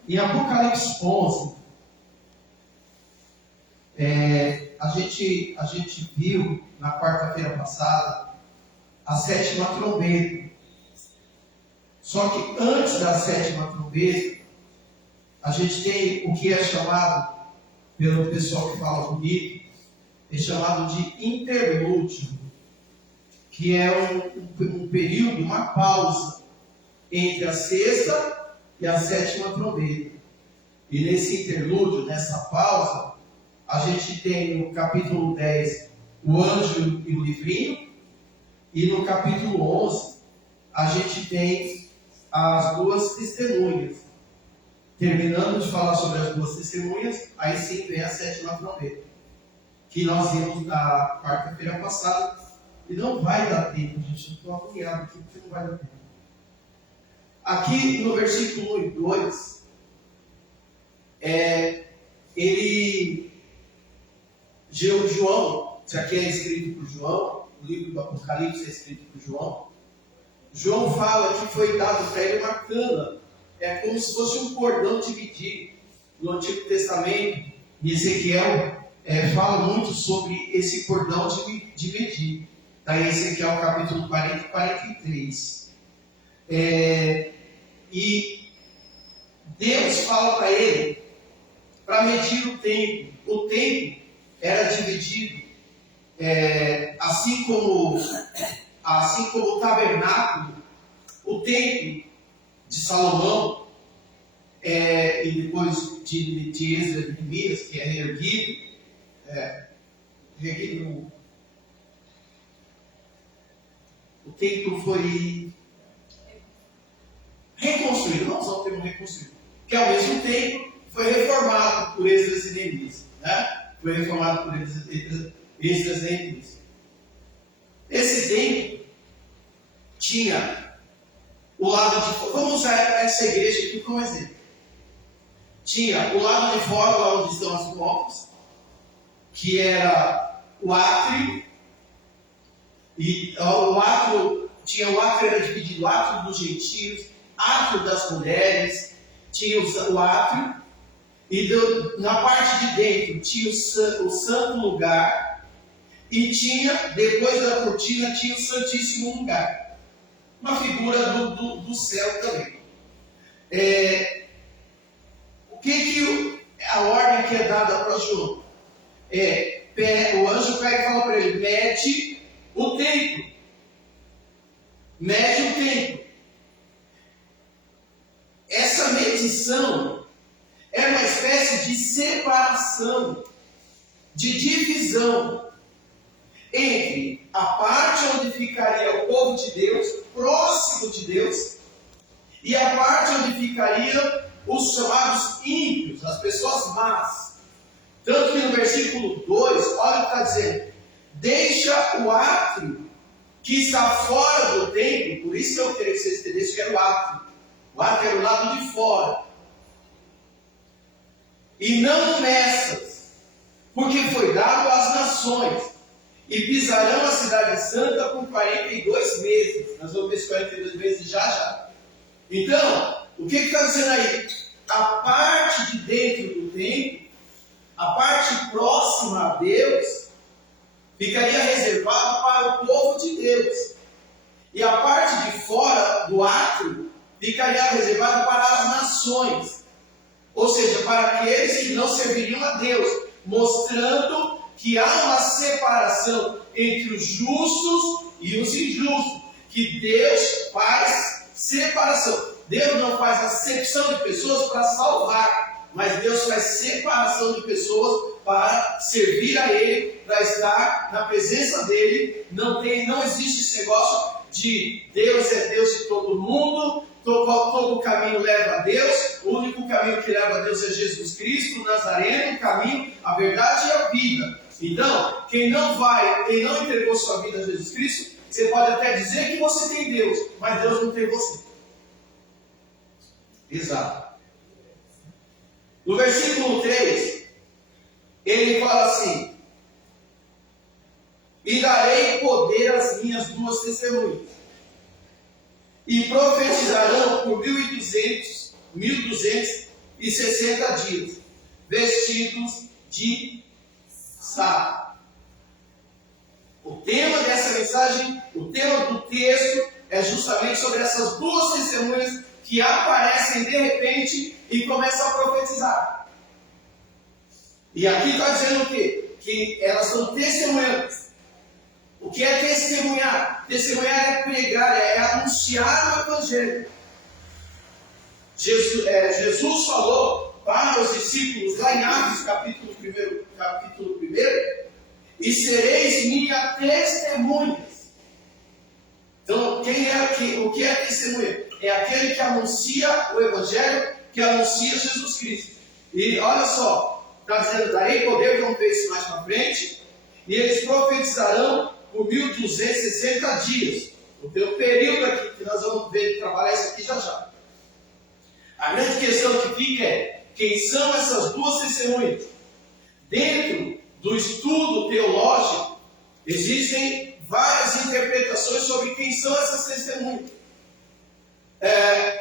Em Apocalipse 11, a gente viu na quarta-feira passada a 7ª trombeta. Só que antes da 7ª trombeta, a gente tem o que é chamado, pelo pessoal que fala bonito, é chamado de interlúdio, que é um período, uma pausa entre a 6ª e a 7ª trombeta. E nesse interlúdio, nessa pausa, a gente tem no capítulo 10 o anjo e o livrinho, e no capítulo 11 a gente tem as duas testemunhas. Terminando de falar sobre as duas testemunhas, aí sim vem a 7ª trombeta, que nós vimos na quarta-feira passada, e não vai dar tempo, gente, eu estou agoniado aqui, porque não vai dar tempo. Aqui no versículo 1 e 2, João, isso aqui é escrito por João, o livro do Apocalipse é escrito por João. João fala que foi dado para ele uma cana, é como se fosse um cordão dividido. No Antigo Testamento, e Ezequiel fala muito sobre esse cordão dividido. Daí Ezequiel capítulo 40 e 43. E Deus fala para ele para medir o tempo. O tempo era dividido, assim como o tabernáculo, o templo de Salomão, e depois de Esdras e Neemias, que é reerguido, o templo foi reconstruído, não só o termo reconstruído, que ao mesmo tempo foi reformado por Esdras e Neemias, né? Foi reformado por Esdras e Neemias. Esse templo tinha o lado de fora. Vamos usar essa igreja aqui como exemplo. Tinha o lado de fora, lá onde estão as portas, que era o átrio. E o átrio era dividido: o átrio dos gentios, átrio das mulheres, tinha o átrio, e na parte de dentro tinha o santo lugar, e tinha, depois da cortina, tinha o santíssimo lugar, uma figura do céu também. A ordem que é dada para João? O anjo pega e fala para ele: mede o tempo. Mede o tempo. Essa medição é uma espécie de separação, de divisão entre a parte onde ficaria o povo de Deus, próximo de Deus, e a parte onde ficaria os chamados ímpios, as pessoas más. Tanto que no versículo 2, olha o que está dizendo: deixa o átrio que está fora do templo. Por isso que eu queria que vocês entendessem que era o átrio. O átrio era o lado de fora. E não nessas, porque foi dado às nações, e pisarão a cidade santa por 42 meses. Nós vamos ver esses 42 meses já. Então, o que está dizendo aí? A parte de dentro do templo, a parte próxima a Deus, ficaria reservada para o povo de Deus. E a parte de fora do átrio ficaria reservada para as nações. Ou seja, para aqueles que não serviriam a Deus, mostrando que há uma separação entre os justos e os injustos, que Deus faz separação. Deus não faz acepção de pessoas para salvar. mas Deus faz separação de pessoas para servir a Ele, para estar na presença dEle. Não existe esse negócio de Deus é Deus de todo mundo, todo caminho leva a Deus, o único caminho que leva a Deus é Jesus Cristo, o Nazareno, o caminho, a verdade e a vida. Então, quem não entregou sua vida a Jesus Cristo, você pode até dizer que você tem Deus, mas Deus não tem você. Exato. No versículo 3, ele fala assim: e darei poder às minhas duas testemunhas, e profetizarão por 1260 dias, vestidos de saco. O tema dessa mensagem, o tema do texto, é justamente sobre essas duas testemunhas que aparecem de repente e começam a profetizar. E aqui está dizendo o quê? Que elas estão testemunhando. O que é testemunhar? Testemunhar é pregar, é anunciar o Evangelho. Jesus falou para os discípulos, lá em Atos, capítulo 1, e sereis minhas testemunhas. Então, o que é testemunha? É aquele que anuncia o Evangelho, que anuncia Jesus Cristo. E olha só, está dizendo, darei poder, vamos ver isso mais para frente, e eles profetizarão por 1260 dias. Tem um período aqui que nós vamos ver, trabalhar isso aqui já já. A grande questão que fica é, quem são essas duas testemunhas? Dentro do estudo teológico, existem várias interpretações sobre quem são essas testemunhas.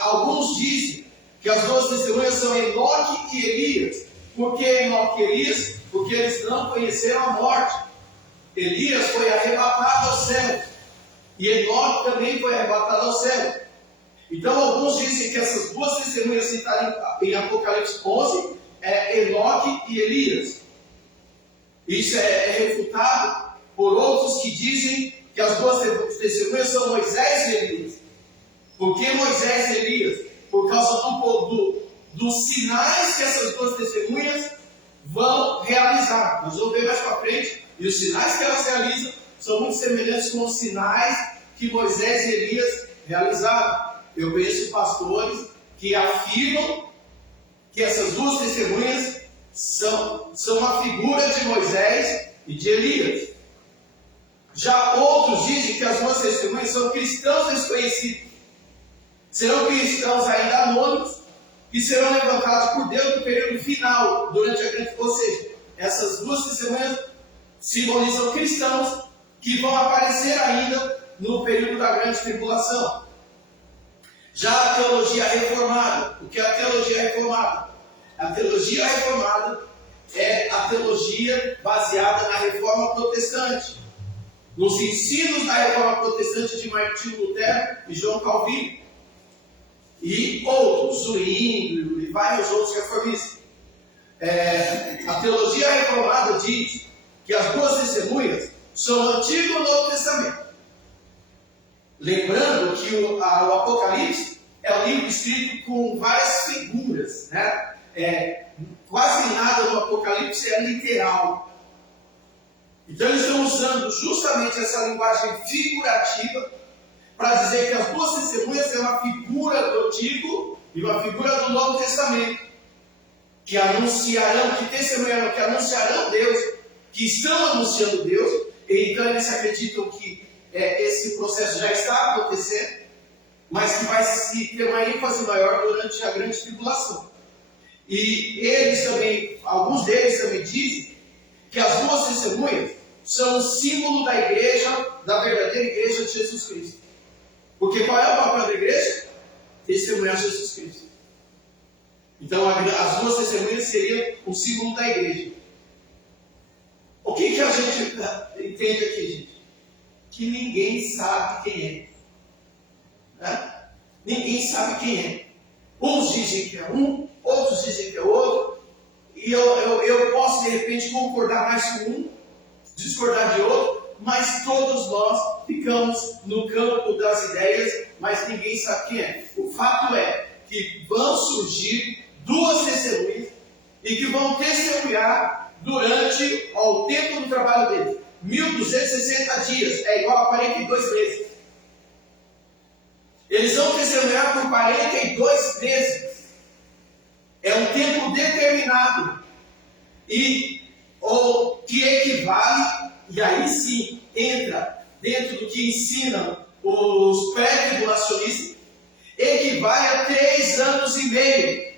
Alguns dizem que as duas testemunhas são Enoque e Elias. Por que Enoque e Elias? Porque eles não conheceram a morte. Elias foi arrebatado ao céu, e Enoque também foi arrebatado ao céu. Então alguns dizem que essas duas testemunhas citadas em Apocalipse 11 é Enoque e Elias. Isso é refutado por outros que dizem que as duas testemunhas são Moisés e Elias. Por que Moisés e Elias? Por causa dos sinais que essas duas testemunhas vão realizar. Nós vamos ver mais para frente. E os sinais que elas realizam são muito semelhantes com os sinais que Moisés e Elias realizaram. Eu conheço pastores que afirmam que essas duas testemunhas são uma figura de Moisés e de Elias. Já outros dizem que as duas testemunhas são cristãos desconhecidos. Serão cristãos ainda anônimos e serão levantados por Deus no período final, durante a grande... Ou seja, essas duas testemunhas simbolizam cristãos que vão aparecer ainda no período da grande tribulação. Já a teologia reformada. O que é a teologia reformada? A teologia reformada é a teologia baseada na reforma protestante, nos ensinos da reforma protestante de Martinho Lutero e João Calvino, e outros, Zwinglio e vários outros reformistas. A teologia reformada diz que as duas testemunhas são o Antigo e o Novo Testamento. Lembrando que o Apocalipse é um livro escrito com várias figuras, né? Quase nada do Apocalipse é literal. Então eles estão usando justamente essa linguagem figurativa para dizer que as duas testemunhas é uma figura do Antigo e uma figura do Novo Testamento, que anunciarão, que testemunharão, que anunciarão Deus, que estão anunciando Deus, e então eles acreditam que esse processo já está acontecendo, mas que vai ter uma ênfase maior durante a grande tribulação. E eles também, alguns deles também dizem que as duas testemunhas são um símbolo da igreja, da verdadeira igreja de Jesus Cristo. Porque qual é o papel da igreja? Testemunhar Jesus Cristo. Então as duas testemunhas seriam um símbolo da igreja. O que a gente entende aqui, gente? Que ninguém sabe quem é. Né? Ninguém sabe quem é. Uns dizem que é um, outros dizem que é outro. E eu posso, de repente, concordar mais com um, discordar de outro, mas todos nós ficamos no campo das ideias, mas ninguém sabe quem é. O fato é que vão surgir duas testemunhas e que vão testemunhar durante o tempo do trabalho deles. 1260 dias é igual a 42 meses. Eles vão testemunhar por 42 meses. É um tempo determinado. E o que equivale, e aí sim entra dentro do que ensinam os pré-tribulacionistas, equivale a 3 anos e meio,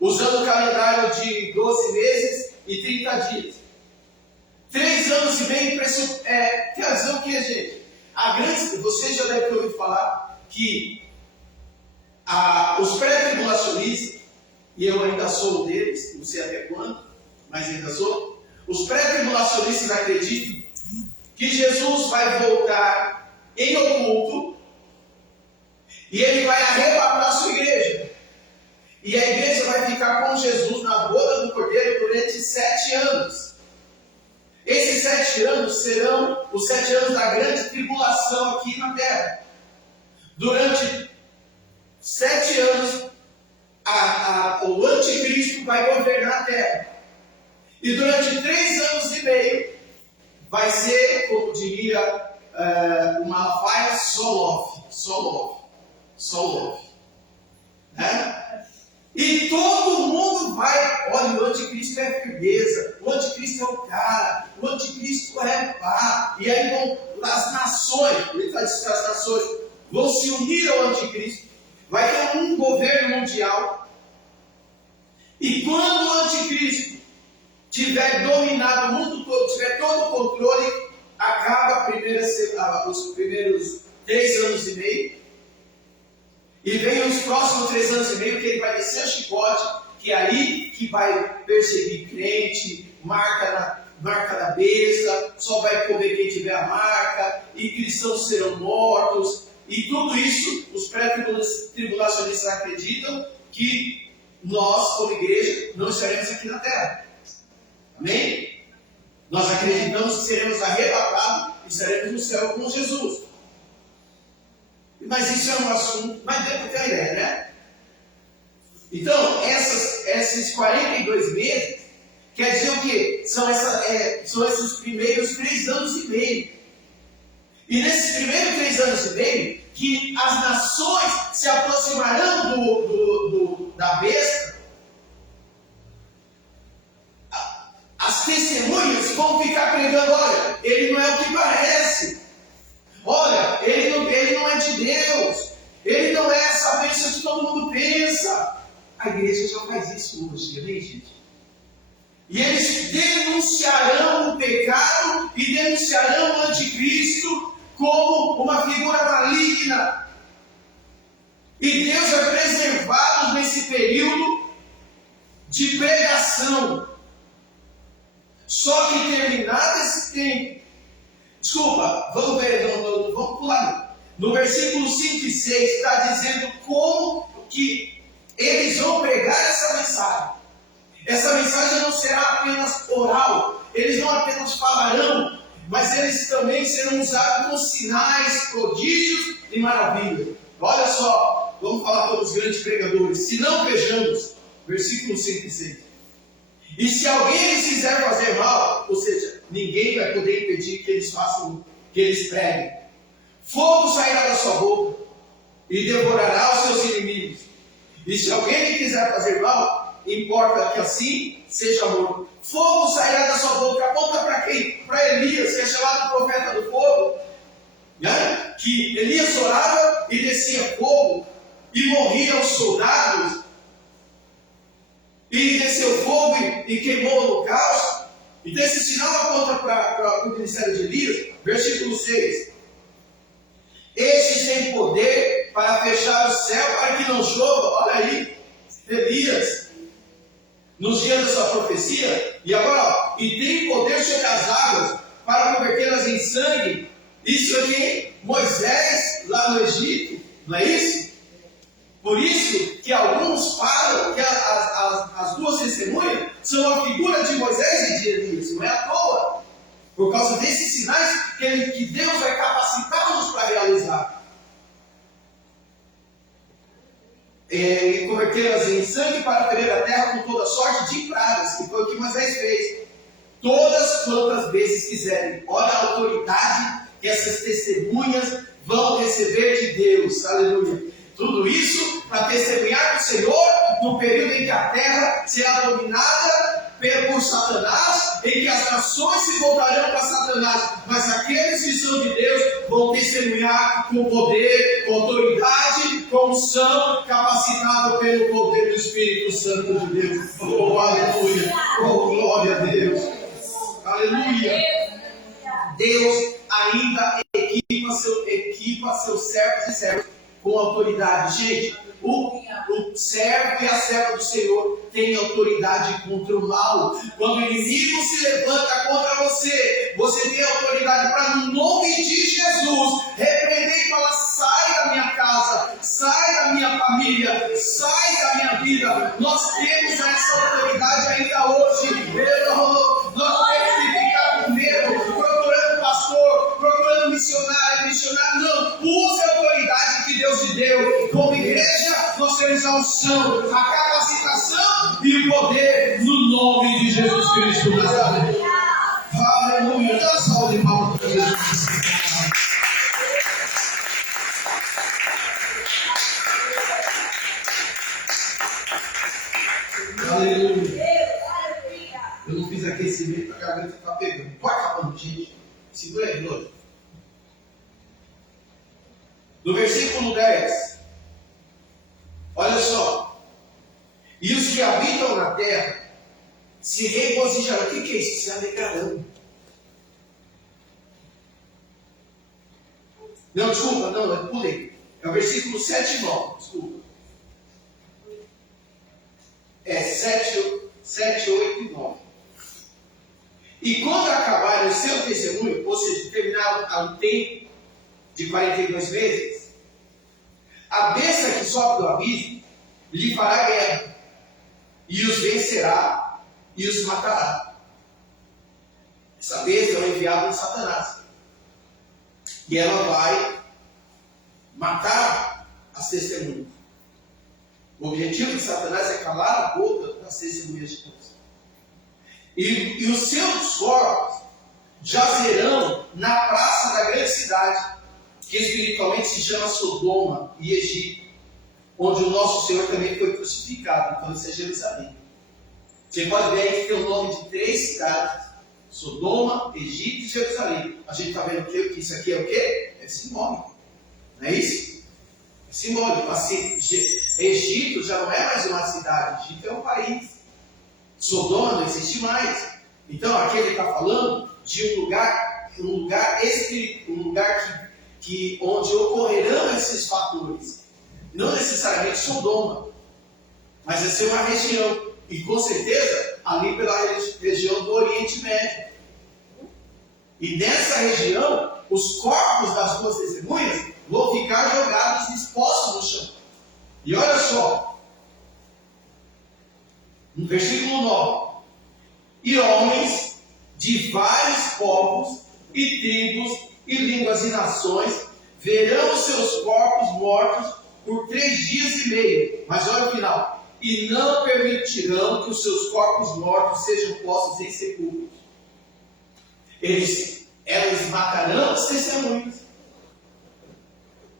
usando o calendário de 12 meses e 30 dias. 3 anos e meio quer dizer o que, gente? Você já deve ter ouvido falar que os pré-tribulacionistas, e eu ainda sou um deles, não sei até quando, mas ainda sou, os pré-tribulacionistas acreditam que Jesus vai voltar em oculto e ele vai arrebatar a sua igreja. E a igreja vai ficar com Jesus na boda do Cordeiro durante 7 anos. Esses 7 anos serão os 7 anos da grande tribulação aqui na terra. Durante 7 anos, o anticristo vai governar a terra. E durante 3 anos e meio, vai ser, como diria o Malafaia, solo off. Né? E todo mundo vai, olha, o anticristo é firmeza, o anticristo é o cara, o anticristo é pá. E aí vão as nações, ele vai dizer que as nações vão se unir ao anticristo, vai ter um governo mundial. E quando o anticristo tiver dominado o mundo todo, tiver todo o controle, acaba os primeiros 3 anos e meio. E vem os próximos 3 anos e meio que ele vai descer o chicote, que é aí que vai perseguir crente, marca da besta, só vai comer quem tiver a marca, e cristãos serão mortos. E tudo isso, os pré-tribulacionistas acreditam que nós, como igreja, não estaremos aqui na terra. Amém? Nós acreditamos que seremos arrebatados e estaremos no céu com Jesus. Mas isso é um assunto, mas deu para ter uma ideia, né? Então, esses 42 meses, quer dizer o quê? São esses primeiros 3 anos e meio. E nesses primeiros 3 anos e meio, que as nações se aproximarão da besta, as testemunhas vão ficar pregando, olha, ele não é o que parece. Olha, ele não é de Deus. Ele não é essa bênção que todo mundo pensa. A igreja já faz isso hoje, amém, gente? E eles denunciarão o pecado e denunciarão o anticristo como uma figura maligna. E Deus vai preservá-los nesse período de pregação. Só que terminado esse tempo, vamos pular. No versículo 5 e 6 está dizendo como que eles vão pregar essa mensagem. Essa mensagem não será apenas oral, eles não apenas falarão, mas eles também serão usados com sinais, prodígios e maravilhas. Olha só, vamos falar para os grandes pregadores. Se não vejamos, versículo 5 e 6. E se alguém lhes quiser fazer mal, ou seja, ninguém vai poder impedir que eles façam, que eles preguem. Fogo sairá da sua boca e devorará os seus inimigos. E se alguém lhe quiser fazer mal, importa que assim seja morto. Fogo sairá da sua boca. Aponta para quem? Para Elias, que é chamado profeta do fogo. Né? Que Elias orava e descia fogo e morriam os soldados. E desceu fogo e queimou o holocausto. Então esse sinal aponta para o ministério de Elias. Versículo 6. Estes têm poder para fechar o céu para que não chova. Olha aí, Elias, nos dias da sua profecia. E agora, e tem poder sobre as águas para convertê-las em sangue. Isso aqui, Moisés lá no Egito, não é isso? Por isso que alguns falam que as duas testemunhas são a figura de Moisés e de Elias. Não é à toa. Por causa desses sinais que Deus vai capacitá-los para realizar. convertê-las em sangue para ferir a terra com toda sorte de pragas, que foi o que Moisés fez. Todas quantas vezes quiserem. Olha a autoridade que essas testemunhas vão receber de Deus. Aleluia. Tudo isso para testemunhar do Senhor no período em que a terra será dominada por Satanás, em que as nações se voltarão para Satanás, mas aqueles que são de Deus vão testemunhar com poder, com autoridade, com unção, capacitado pelo poder do Espírito Santo de Deus. Oh, aleluia! Oh, glória a Deus! Aleluia! Deus ainda equipa seus servos e servas com autoridade. Gente, o servo e a serva do Senhor têm autoridade contra o mal. Quando o inimigo se levanta contra você, você tem autoridade para, no nome de Jesus, repreender e falar: sai da minha casa, sai da minha família, sai da minha vida. Nós temos essa autoridade ainda hoje. Nós temos que ficar com medo, procurando pastor, procurando missionário. Não, use a autoridade que Deus te deu. Como igreja, nós temos a unção, a capacitação e o poder no nome de Jesus Cristo. Aleluia. Dá uma salva de palmas para Jesus. Aleluia. Eu não fiz aquecimento, a garganta está pegando. Vai acabando, gente. Segura aí, Lord. No versículo 10, olha só: e os que habitam na terra se regozijarão. O que é isso? Se alegrarão. Não, desculpa, não, eu pulei. É o versículo 7 e 9, desculpa. 7, 8 e 9. E quando acabarem o seu testemunho, ou seja, terminar o tempo de 42 meses, a besta que sobe do abismo lhe fará guerra, e os vencerá, e os matará. Essa besta é o enviado de Satanás, e ela vai matar as testemunhas. O objetivo de Satanás é calar a boca das testemunhas de Deus. E os seus corpos jazerão na praça da grande cidade, que espiritualmente se chama Sodoma e Egito, onde o nosso Senhor também foi crucificado. Então isso é Jerusalém. Você pode ver aí que tem o nome de 3 cidades: Sodoma, Egito e Jerusalém. A gente está vendo que isso aqui é o quê? É simbólico. Não é isso? É simbólico. Assim, Egito já não é mais uma cidade, Egito é um país. Sodoma não existe mais. Então aqui ele está falando de um lugar espiritual, um lugar onde ocorrerão esses fatores. Não necessariamente Sodoma, mas vai ser uma região. E com certeza ali pela região do Oriente Médio. E nessa região, os corpos das 2 testemunhas vão ficar jogados, expostos no chão. E olha só, no versículo 9: e homens de vários povos e tribos e línguas e nações verão os seus corpos mortos por 3 dias e meio. Mas olha o final: e não permitirão que os seus corpos mortos sejam postos em sepulcros. Elas matarão os testemunhos,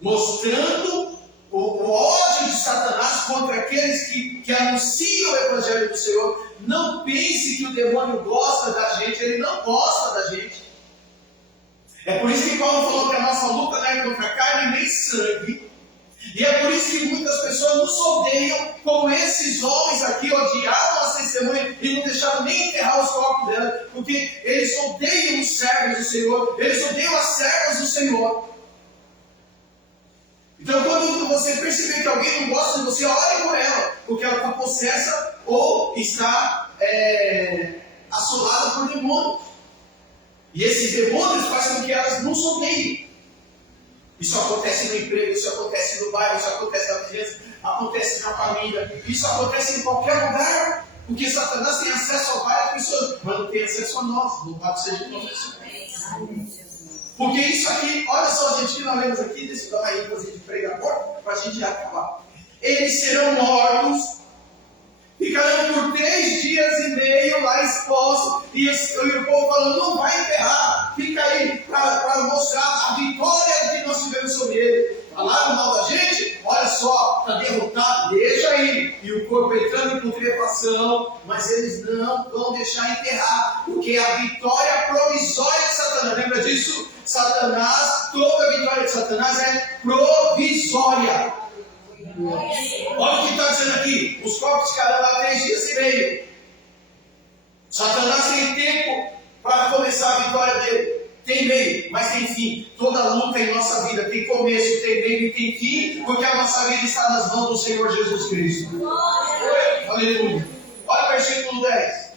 mostrando o ódio de Satanás contra aqueles que anunciam o Evangelho do Senhor. Não pense que o demônio gosta da gente, ele não gosta da gente. É por isso que Paulo falou que a nossa luta não é contra carne nem sangue. E é por isso que muitas pessoas nos odeiam, como esses homens aqui odiaram as testemunhas e não deixaram nem enterrar os corpos delas, porque eles odeiam os servos do Senhor, eles odeiam as servas do Senhor. Então, quando você perceber que alguém não gosta de você, ore por ela, porque ela está possessa ou está assolada por demônios. E esses demônios fazem com que elas nos odeiem. Isso acontece no emprego, isso acontece no bairro, isso acontece na vizinhança, acontece na família, isso acontece em qualquer lugar, porque Satanás tem acesso a várias pessoas, mas não tem acesso a nós. Louvado seja o nome do Senhor. Porque isso aqui, olha só, gente, que nós lemos aqui, deixa eu dar uma ênfase de pregador, para a gente já acabar. eles serão mortos, ficarão por 3 dias e meio lá expostos, e o povo falando, não vai enterrar, fica aí para mostrar a vitória que nós tivemos sobre ele. Falaram mal da gente? Olha só, está derrotado, deixa aí. E o corpo entrando em putrefação, mas eles não vão deixar enterrar, porque a vitória provisória de Satanás, lembra disso? Satanás, toda a vitória de Satanás é provisória. Olha o que está dizendo aqui, os corpos ficarão lá 3 dias e meio. Satanás tem tempo para começar a vitória dele. Tem meio, mas tem fim. Toda luta em nossa vida tem começo, tem meio e tem fim, porque a nossa vida está nas mãos do Senhor Jesus Cristo. Aleluia. Olha o versículo 10.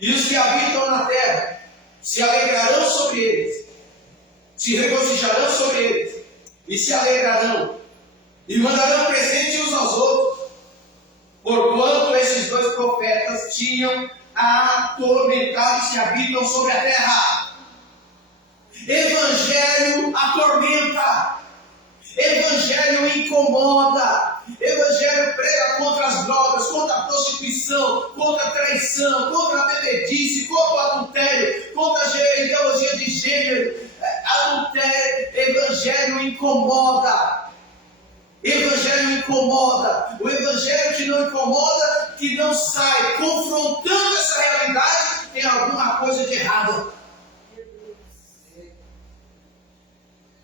E os que habitam na terra se alegrarão sobre eles, se regozijarão sobre eles, e se alegrarão, e mandarão presente uns aos outros, porquanto esses 2 profetas tinham atormentado os que habitam sobre a terra. Evangelho atormenta, Evangelho incomoda, Evangelho prega contra as drogas, contra a prostituição, contra a traição, contra a bebedice, contra o adultério, contra a ideologia de gênero. Adultério, Evangelho incomoda. Evangelho incomoda. O Evangelho que não incomoda, que não sai confrontando essa realidade, tem alguma coisa de errado.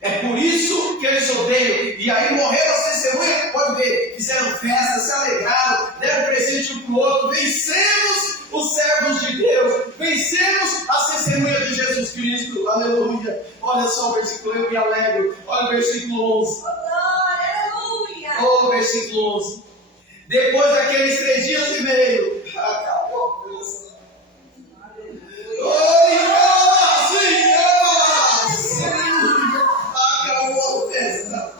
É por isso que eles odeiam. E aí morreram as testemunhas, pode ver, fizeram festa, se alegraram, deram presente um para o outro. Vencemos os servos de Deus, vencemos as testemunhas de Jesus Cristo. Aleluia. Olha só o versículo, eu me alegro. Olha o versículo 11. Oh, versículo 11. Depois daqueles 3 dias e meio, acabou a coisa. Acabou a festa.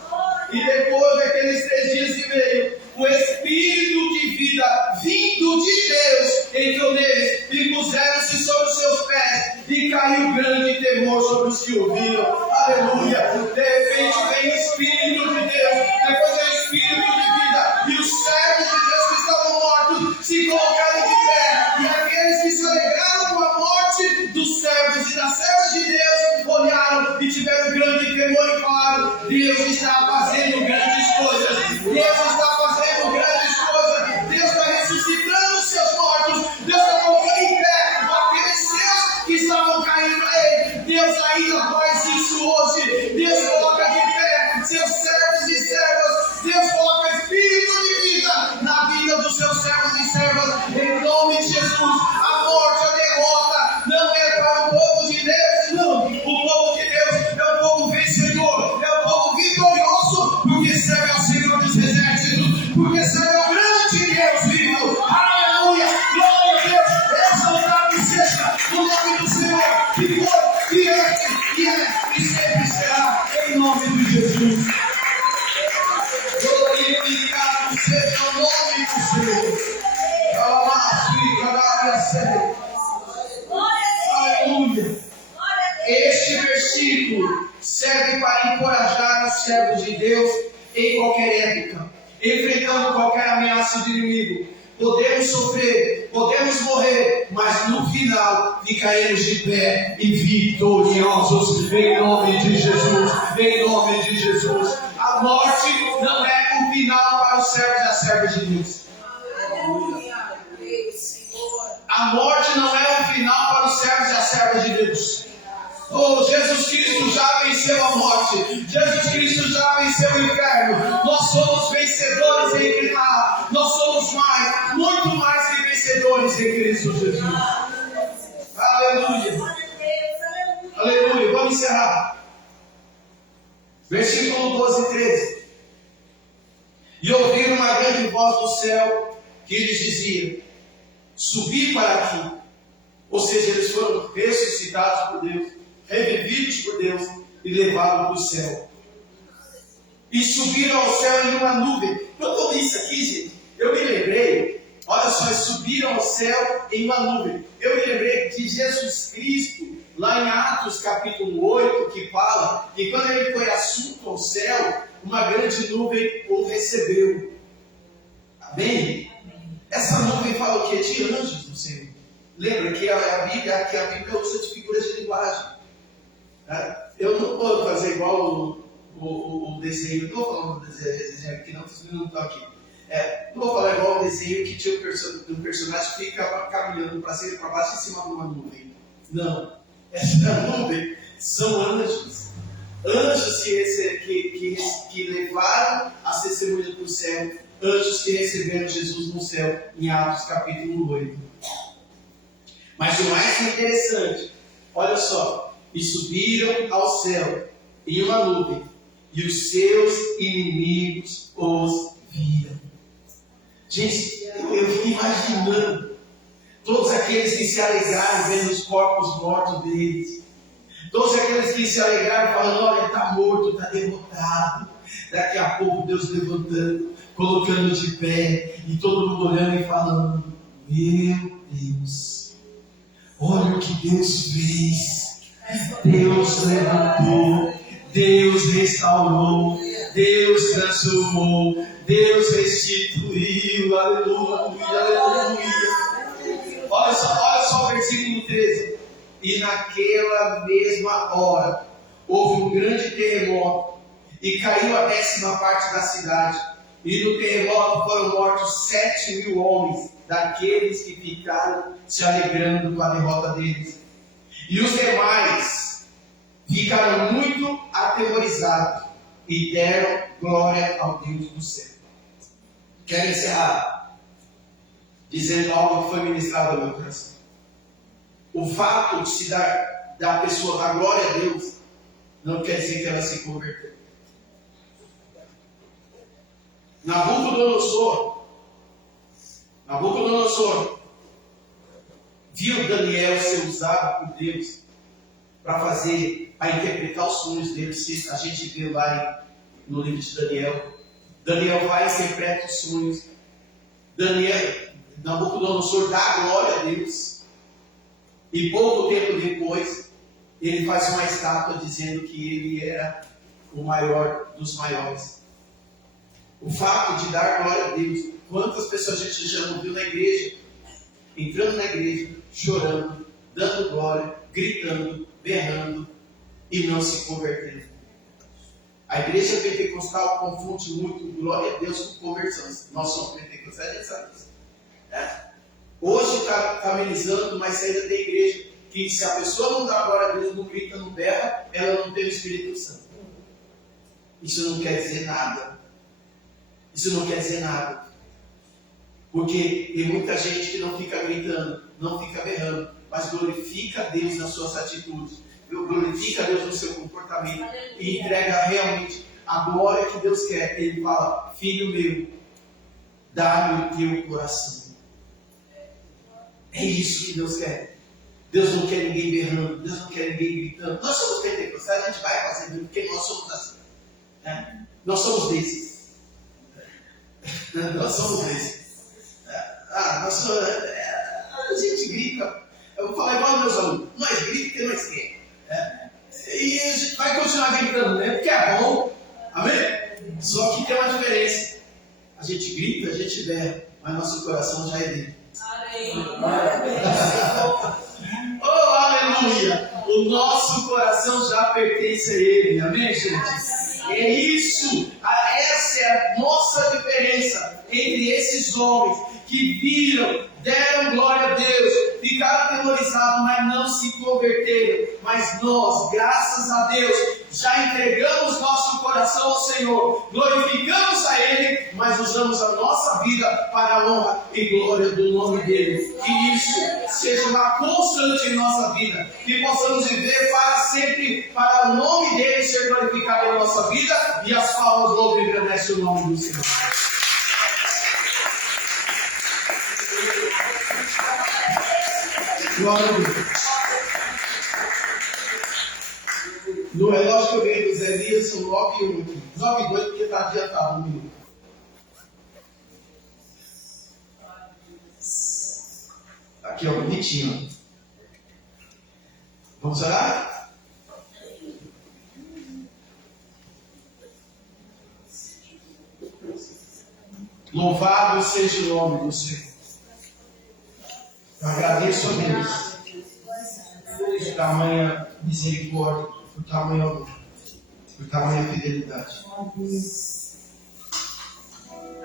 E depois daqueles 3 dias e meio, o Espírito de vida vindo de Deus entrou neles e puseram-se sobre os seus pés, e caiu grande temor sobre os que ouviram. Aleluia. De repente vem o Espírito de Deus, depois vem o Espírito de vida, e os servos de Deus que estavam mortos se colocaram de pé, e aqueles que se alegraram com a morte dos servos e das servas de Deus olharam e tiveram grande temor e falaram: Deus está fazendo grandes coisas, Deus está fazendo grandes coisas, Deus está ressuscitando os seus mortos, Deus está colocando em pé aqueles seus que estavam caindo a ele. Deus ainda faz isso hoje. Deus coloca de pé seus servos e servas. Deus coloca espírito de vida na vida dos seus servos e servas, em nome de Jesus. A morte, a derrota não é para o povo de Deus, não. O povo de Deus é o povo vencedor, é o povo vitorioso, porque serve ao Senhor dos exércitos, porque serve ao grande Deus vivo. Aleluia, glória a Deus, exaltado seja o nome do Senhor, que foi, que é e sempre será, em nome de Jesus. Glorificado seja o nome do Senhor. Aleluia. Este versículo serve para encorajar os servos de Deus em qualquer época, enfrentando qualquer ameaça do inimigo. Podemos sofrer, podemos morrer, mas no final ficaremos de pé e vitoriosos em nome de Jesus, em nome de Jesus. A morte não é o final para os servos e as servas de Deus. A morte não é o final para os servos e as servas de Deus. Oh, Jesus Cristo já venceu a morte. Jesus Cristo já venceu o inferno. Nós somos vencedores em Cristo. Nós somos mais, muito mais que vencedores em Cristo Jesus. Aleluia. Aleluia. Vamos encerrar. Versículo 12 e 13. E ouviram uma grande voz do céu que lhes dizia: subi para aqui. Ou seja, eles foram ressuscitados por Deus, revividos por Deus e levados para o céu. E subiram ao céu em uma nuvem. Quando eu li isso aqui, gente, eu me lembrei, olha só, eles subiram ao céu em uma nuvem. Eu me lembrei de Jesus Cristo, lá em Atos capítulo 8, que fala que quando ele foi assunto ao céu, uma grande nuvem o recebeu. Amém? Essa nuvem fala o quê? De anjos do Senhor. Lembra que a Bíblia usa de figuras de linguagem. Eu não vou fazer igual o desenho. Não estou falando do desenho aqui, não, vocês não estão aqui. Não vou falar igual o desenho que tinha um personagem que fica caminhando para cima e para baixo em cima de uma nuvem. Não. Essa nuvem são anjos. Anjos que levaram as testemunhas para o céu. Anjos que receberam Jesus no céu, em Atos capítulo 8. Mas o mais interessante, olha só, e subiram ao céu em uma nuvem, e os seus inimigos os viram. Gente, eu fico imaginando todos aqueles que se alegraram vendo os corpos mortos deles. Todos aqueles que se alegraram falando, olha, está morto, está derrotado. Daqui a pouco Deus levantando, colocando de pé, e todo mundo olhando e falando, meu Deus, olha o que Deus fez. Deus levantou, Deus restaurou, Deus transformou, Deus restituiu. Aleluia, aleluia. Olha só o versículo 13. E naquela mesma hora houve um grande terremoto e caiu a 10ª parte da cidade. E no terremoto foram mortos 7.000 homens, daqueles que ficaram se alegrando com a derrota deles. E os demais ficaram muito aterrorizados e deram glória ao Deus do céu. Quero encerrar dizendo algo que foi ministrado ao meu coração. O fato de se dar da pessoa dar glória a Deus não quer dizer que ela se converteu. Nabucodonosor viu Daniel ser usado por Deus para interpretar os sonhos dele. A gente vê lá no livro de Daniel. Daniel vai e interpreta os sonhos. Nabucodonosor dá glória a Deus. E pouco tempo depois, ele faz uma estátua dizendo que ele era o maior dos maiores. O fato de dar glória a Deus. Quantas pessoas a gente já não viu na igreja, entrando na igreja, chorando, dando glória, gritando, berrando e não se convertendo. A igreja pentecostal confunde muito glória a Deus com conversão. Nós somos pentecostais, a gente sabe isso. Hoje está amenizando, mas ainda tem igreja que se a pessoa não dá glória a Deus, não grita, não berra, ela não tem o Espírito Santo. Isso não quer dizer nada. Isso não quer dizer nada. Porque tem muita gente que não fica gritando, não fica berrando, mas glorifica a Deus nas suas atitudes, glorifica a Deus no seu comportamento e entrega realmente a glória que Deus quer. Ele fala, filho meu, dá-me o teu coração. É isso que Deus quer. Deus não quer ninguém berrando, Deus não quer ninguém gritando. Nós somos pentecostais, a gente vai fazer porque nós somos assim. Nós somos desses. Nós somos desses. A gente grita. Eu vou falar igual aos meus alunos. Nós gritamos porque nós queremos. E a gente vai continuar gritando, né? Porque é bom. Amém? Só que tem uma diferença. A gente grita, a gente berra, mas nosso coração já é dele. Oh, aleluia! O nosso coração já pertence a Ele, amém, gente? É isso, essa é a nossa diferença entre esses homens que viram, deram glória a Deus, ficaram aterrorizados, mas não se converteram. Mas nós, graças a Deus, já entregamos nosso coração ao Senhor, glorificamos a Ele, mas usamos a nossa vida para a honra e glória do nome dEle. Que isso seja uma constante em nossa vida, que possamos viver para sempre, para o nome dEle ser glorificado em nossa vida, e as palmas louvam e engrandecem o nome do Senhor. Glória a Deus. No relógio que eu ganhei dos Elias são 9:08. 9:08 porque está adiantado um minuto. Aqui, ó, bonitinho. Vamos orar? Louvado seja o nome do Senhor. Eu agradeço a Deus por tamanha misericórdia, por tamanho amor, por tamanha fidelidade.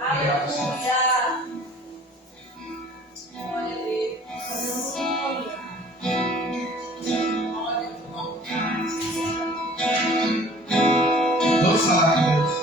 Obrigado, Senhor. Glória a Deus. Vamos falar com Deus.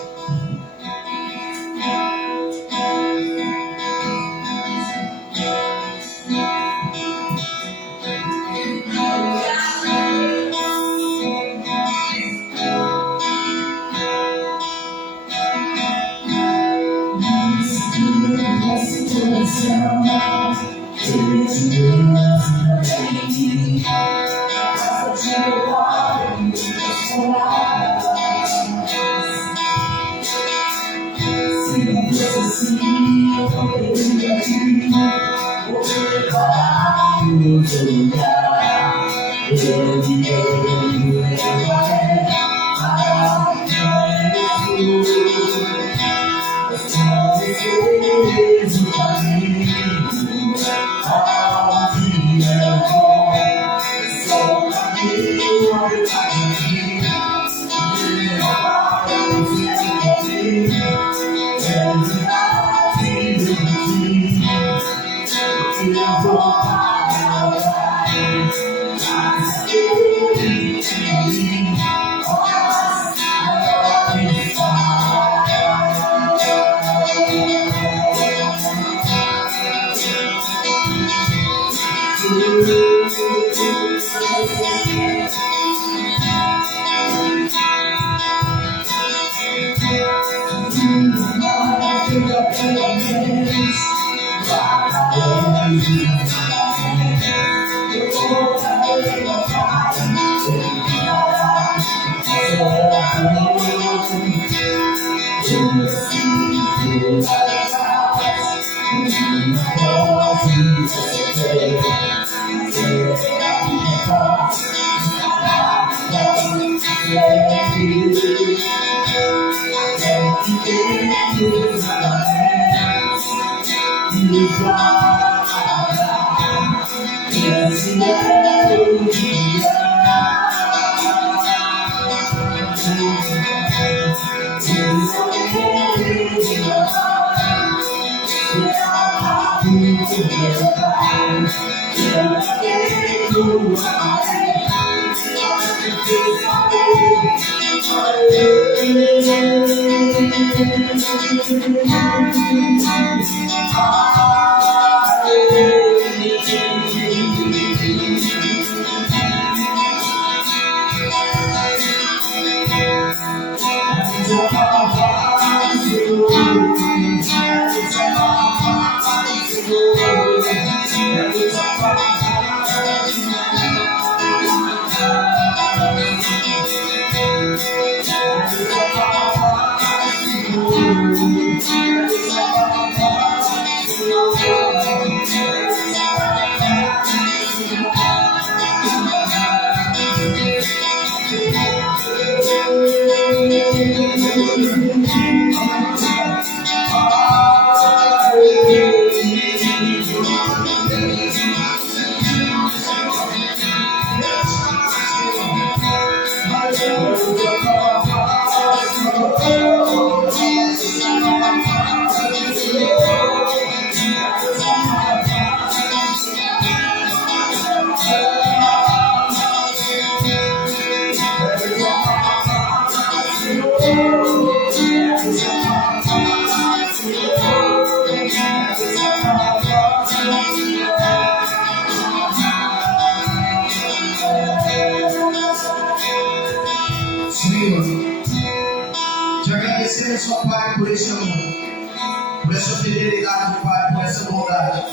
Te agradecemos, ó Pai, por esse amor, por essa fidelidade, Pai, por essa bondade.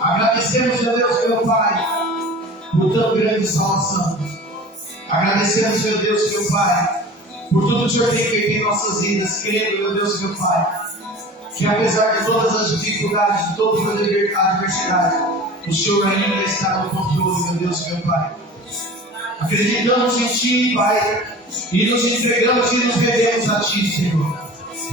Agradecemos, meu Deus, meu Pai, por tão grande salvação. Agradecemos, meu Deus, meu Pai, por tudo que o Senhor tem feito em nossas vidas, crendo, meu Deus, meu Pai, que apesar de todas as dificuldades, de toda a adversidade, o Senhor ainda está no controle, meu Deus, meu Pai. Acreditamos em Ti, Pai, e nos entregamos e nos rendemos a Ti, Senhor.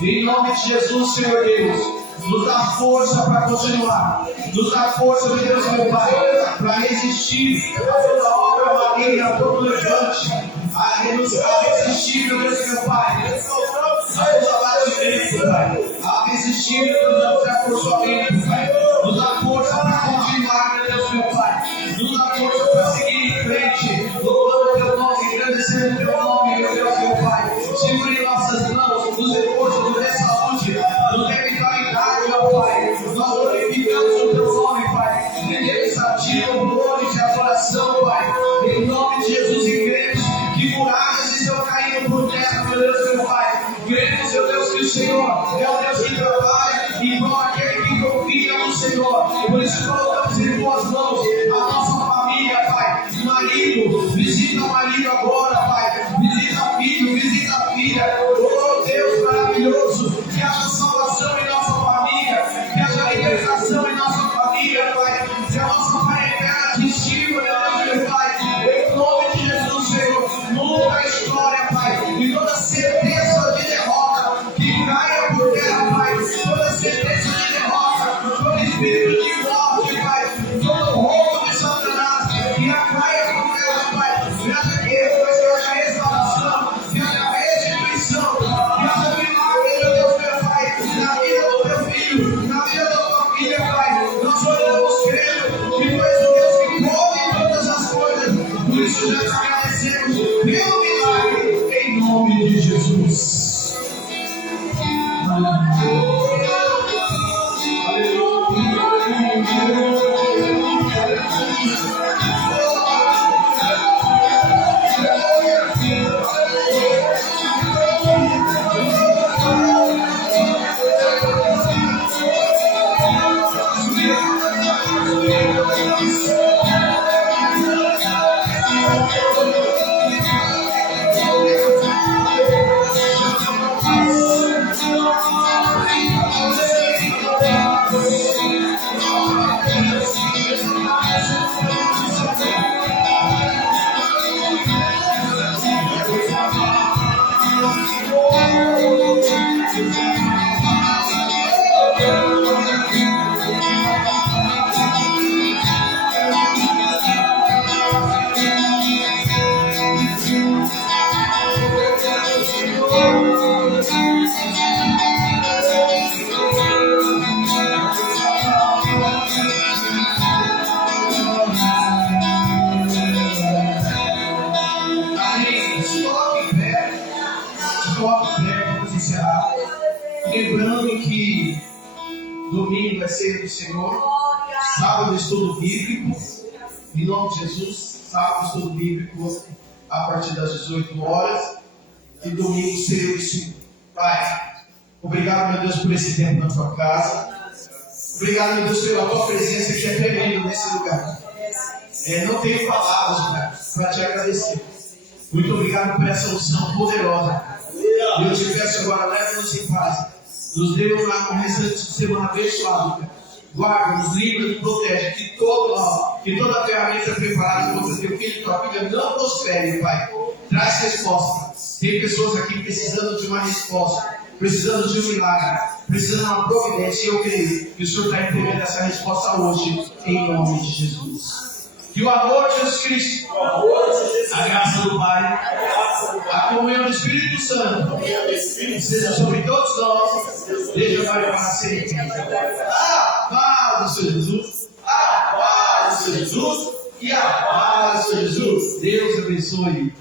Em nome de Jesus, Senhor Deus, nos dá força para continuar. Nos dá força, meu Deus, meu Pai, para resistir a toda obra maligna, a todo levante. A resistir, meu Deus, meu Pai, a todo abatimento, Pai. A resistir, meu Deus, a forçamento, Pai. Nos dá força para continuar, meu Deus, meu Pai. Nos dá força para seguir em frente, louvando o Teu nome, agradecendo o Teu nome, meu Deus, meu Pai. Segure em nossas mãos, nos dê força, nos dê saúde, nos dê vitalidade, meu Pai. Nós glorificamos o Teu nome, Pai. Rendemos a Ti louvores de adoração, Pai. Em nome de Jesus e cremos que muralhas estão caindo por terra, meu Deus, meu Pai. Cremos, meu Deus, que o Senhor é o Deus que trabalha e não aquele que confia no Senhor. Por isso colocamos em Tuas mãos a nossa família, Pai. Marido, visita o marido agora, Pai. Visita filho, visita filha. Oh, Deus maravilhoso, que haja salvação em nossa família, que haja libertação em nossa família, Pai. Que a nossa parentela te estima, meu Pai. Em nome de Jesus, Senhor, muda a história, Pai. E toda certeza de derrota que caia por terra, Pai. Toda certeza de derrota, todo espírito de morte, Pai. Todo roubo de Satanás, que a caia por terra, Pai. Que haja guerra, que haja restauração, que haja restituição, que haja milagre, meu Deus, meu Pai. Na vida do Teu filho, na vida da Tua filha, Pai. Nós oramos crendo que Tu és o Deus que pode todas as coisas. Por isso já te agradecemos pelo milagre, em nome de Jesus. Lembrando que domingo vai ser do Senhor, sábado estudo bíblico, em nome de Jesus, sábado estudo bíblico a partir das 18 horas e domingo serviço. Pai, obrigado, meu Deus, por esse tempo na Tua casa. Obrigado, meu Deus, pela Tua presença que é tremenda nesse lugar. Não tenho palavras para te agradecer. Muito obrigado por essa unção poderosa. E eu te peço agora, leva-nos em paz. Nos dê um restante de semana abençoado. Guarda-nos, livra e protege. Que toda ferramenta preparada contra teu filho e tua filha não prospere, Pai. Traz resposta. Tem pessoas aqui precisando de uma resposta, precisando de um milagre, precisando de uma providência. E eu creio que o Senhor está entregando essa resposta hoje, em nome de Jesus. Que o amor de Jesus Cristo, a graça do Pai, a comunhão do Espírito Santo, seja sobre todos nós, desde agora para sempre. A paz do Senhor Jesus, a paz do Senhor Jesus e a paz do Senhor Jesus. Deus abençoe.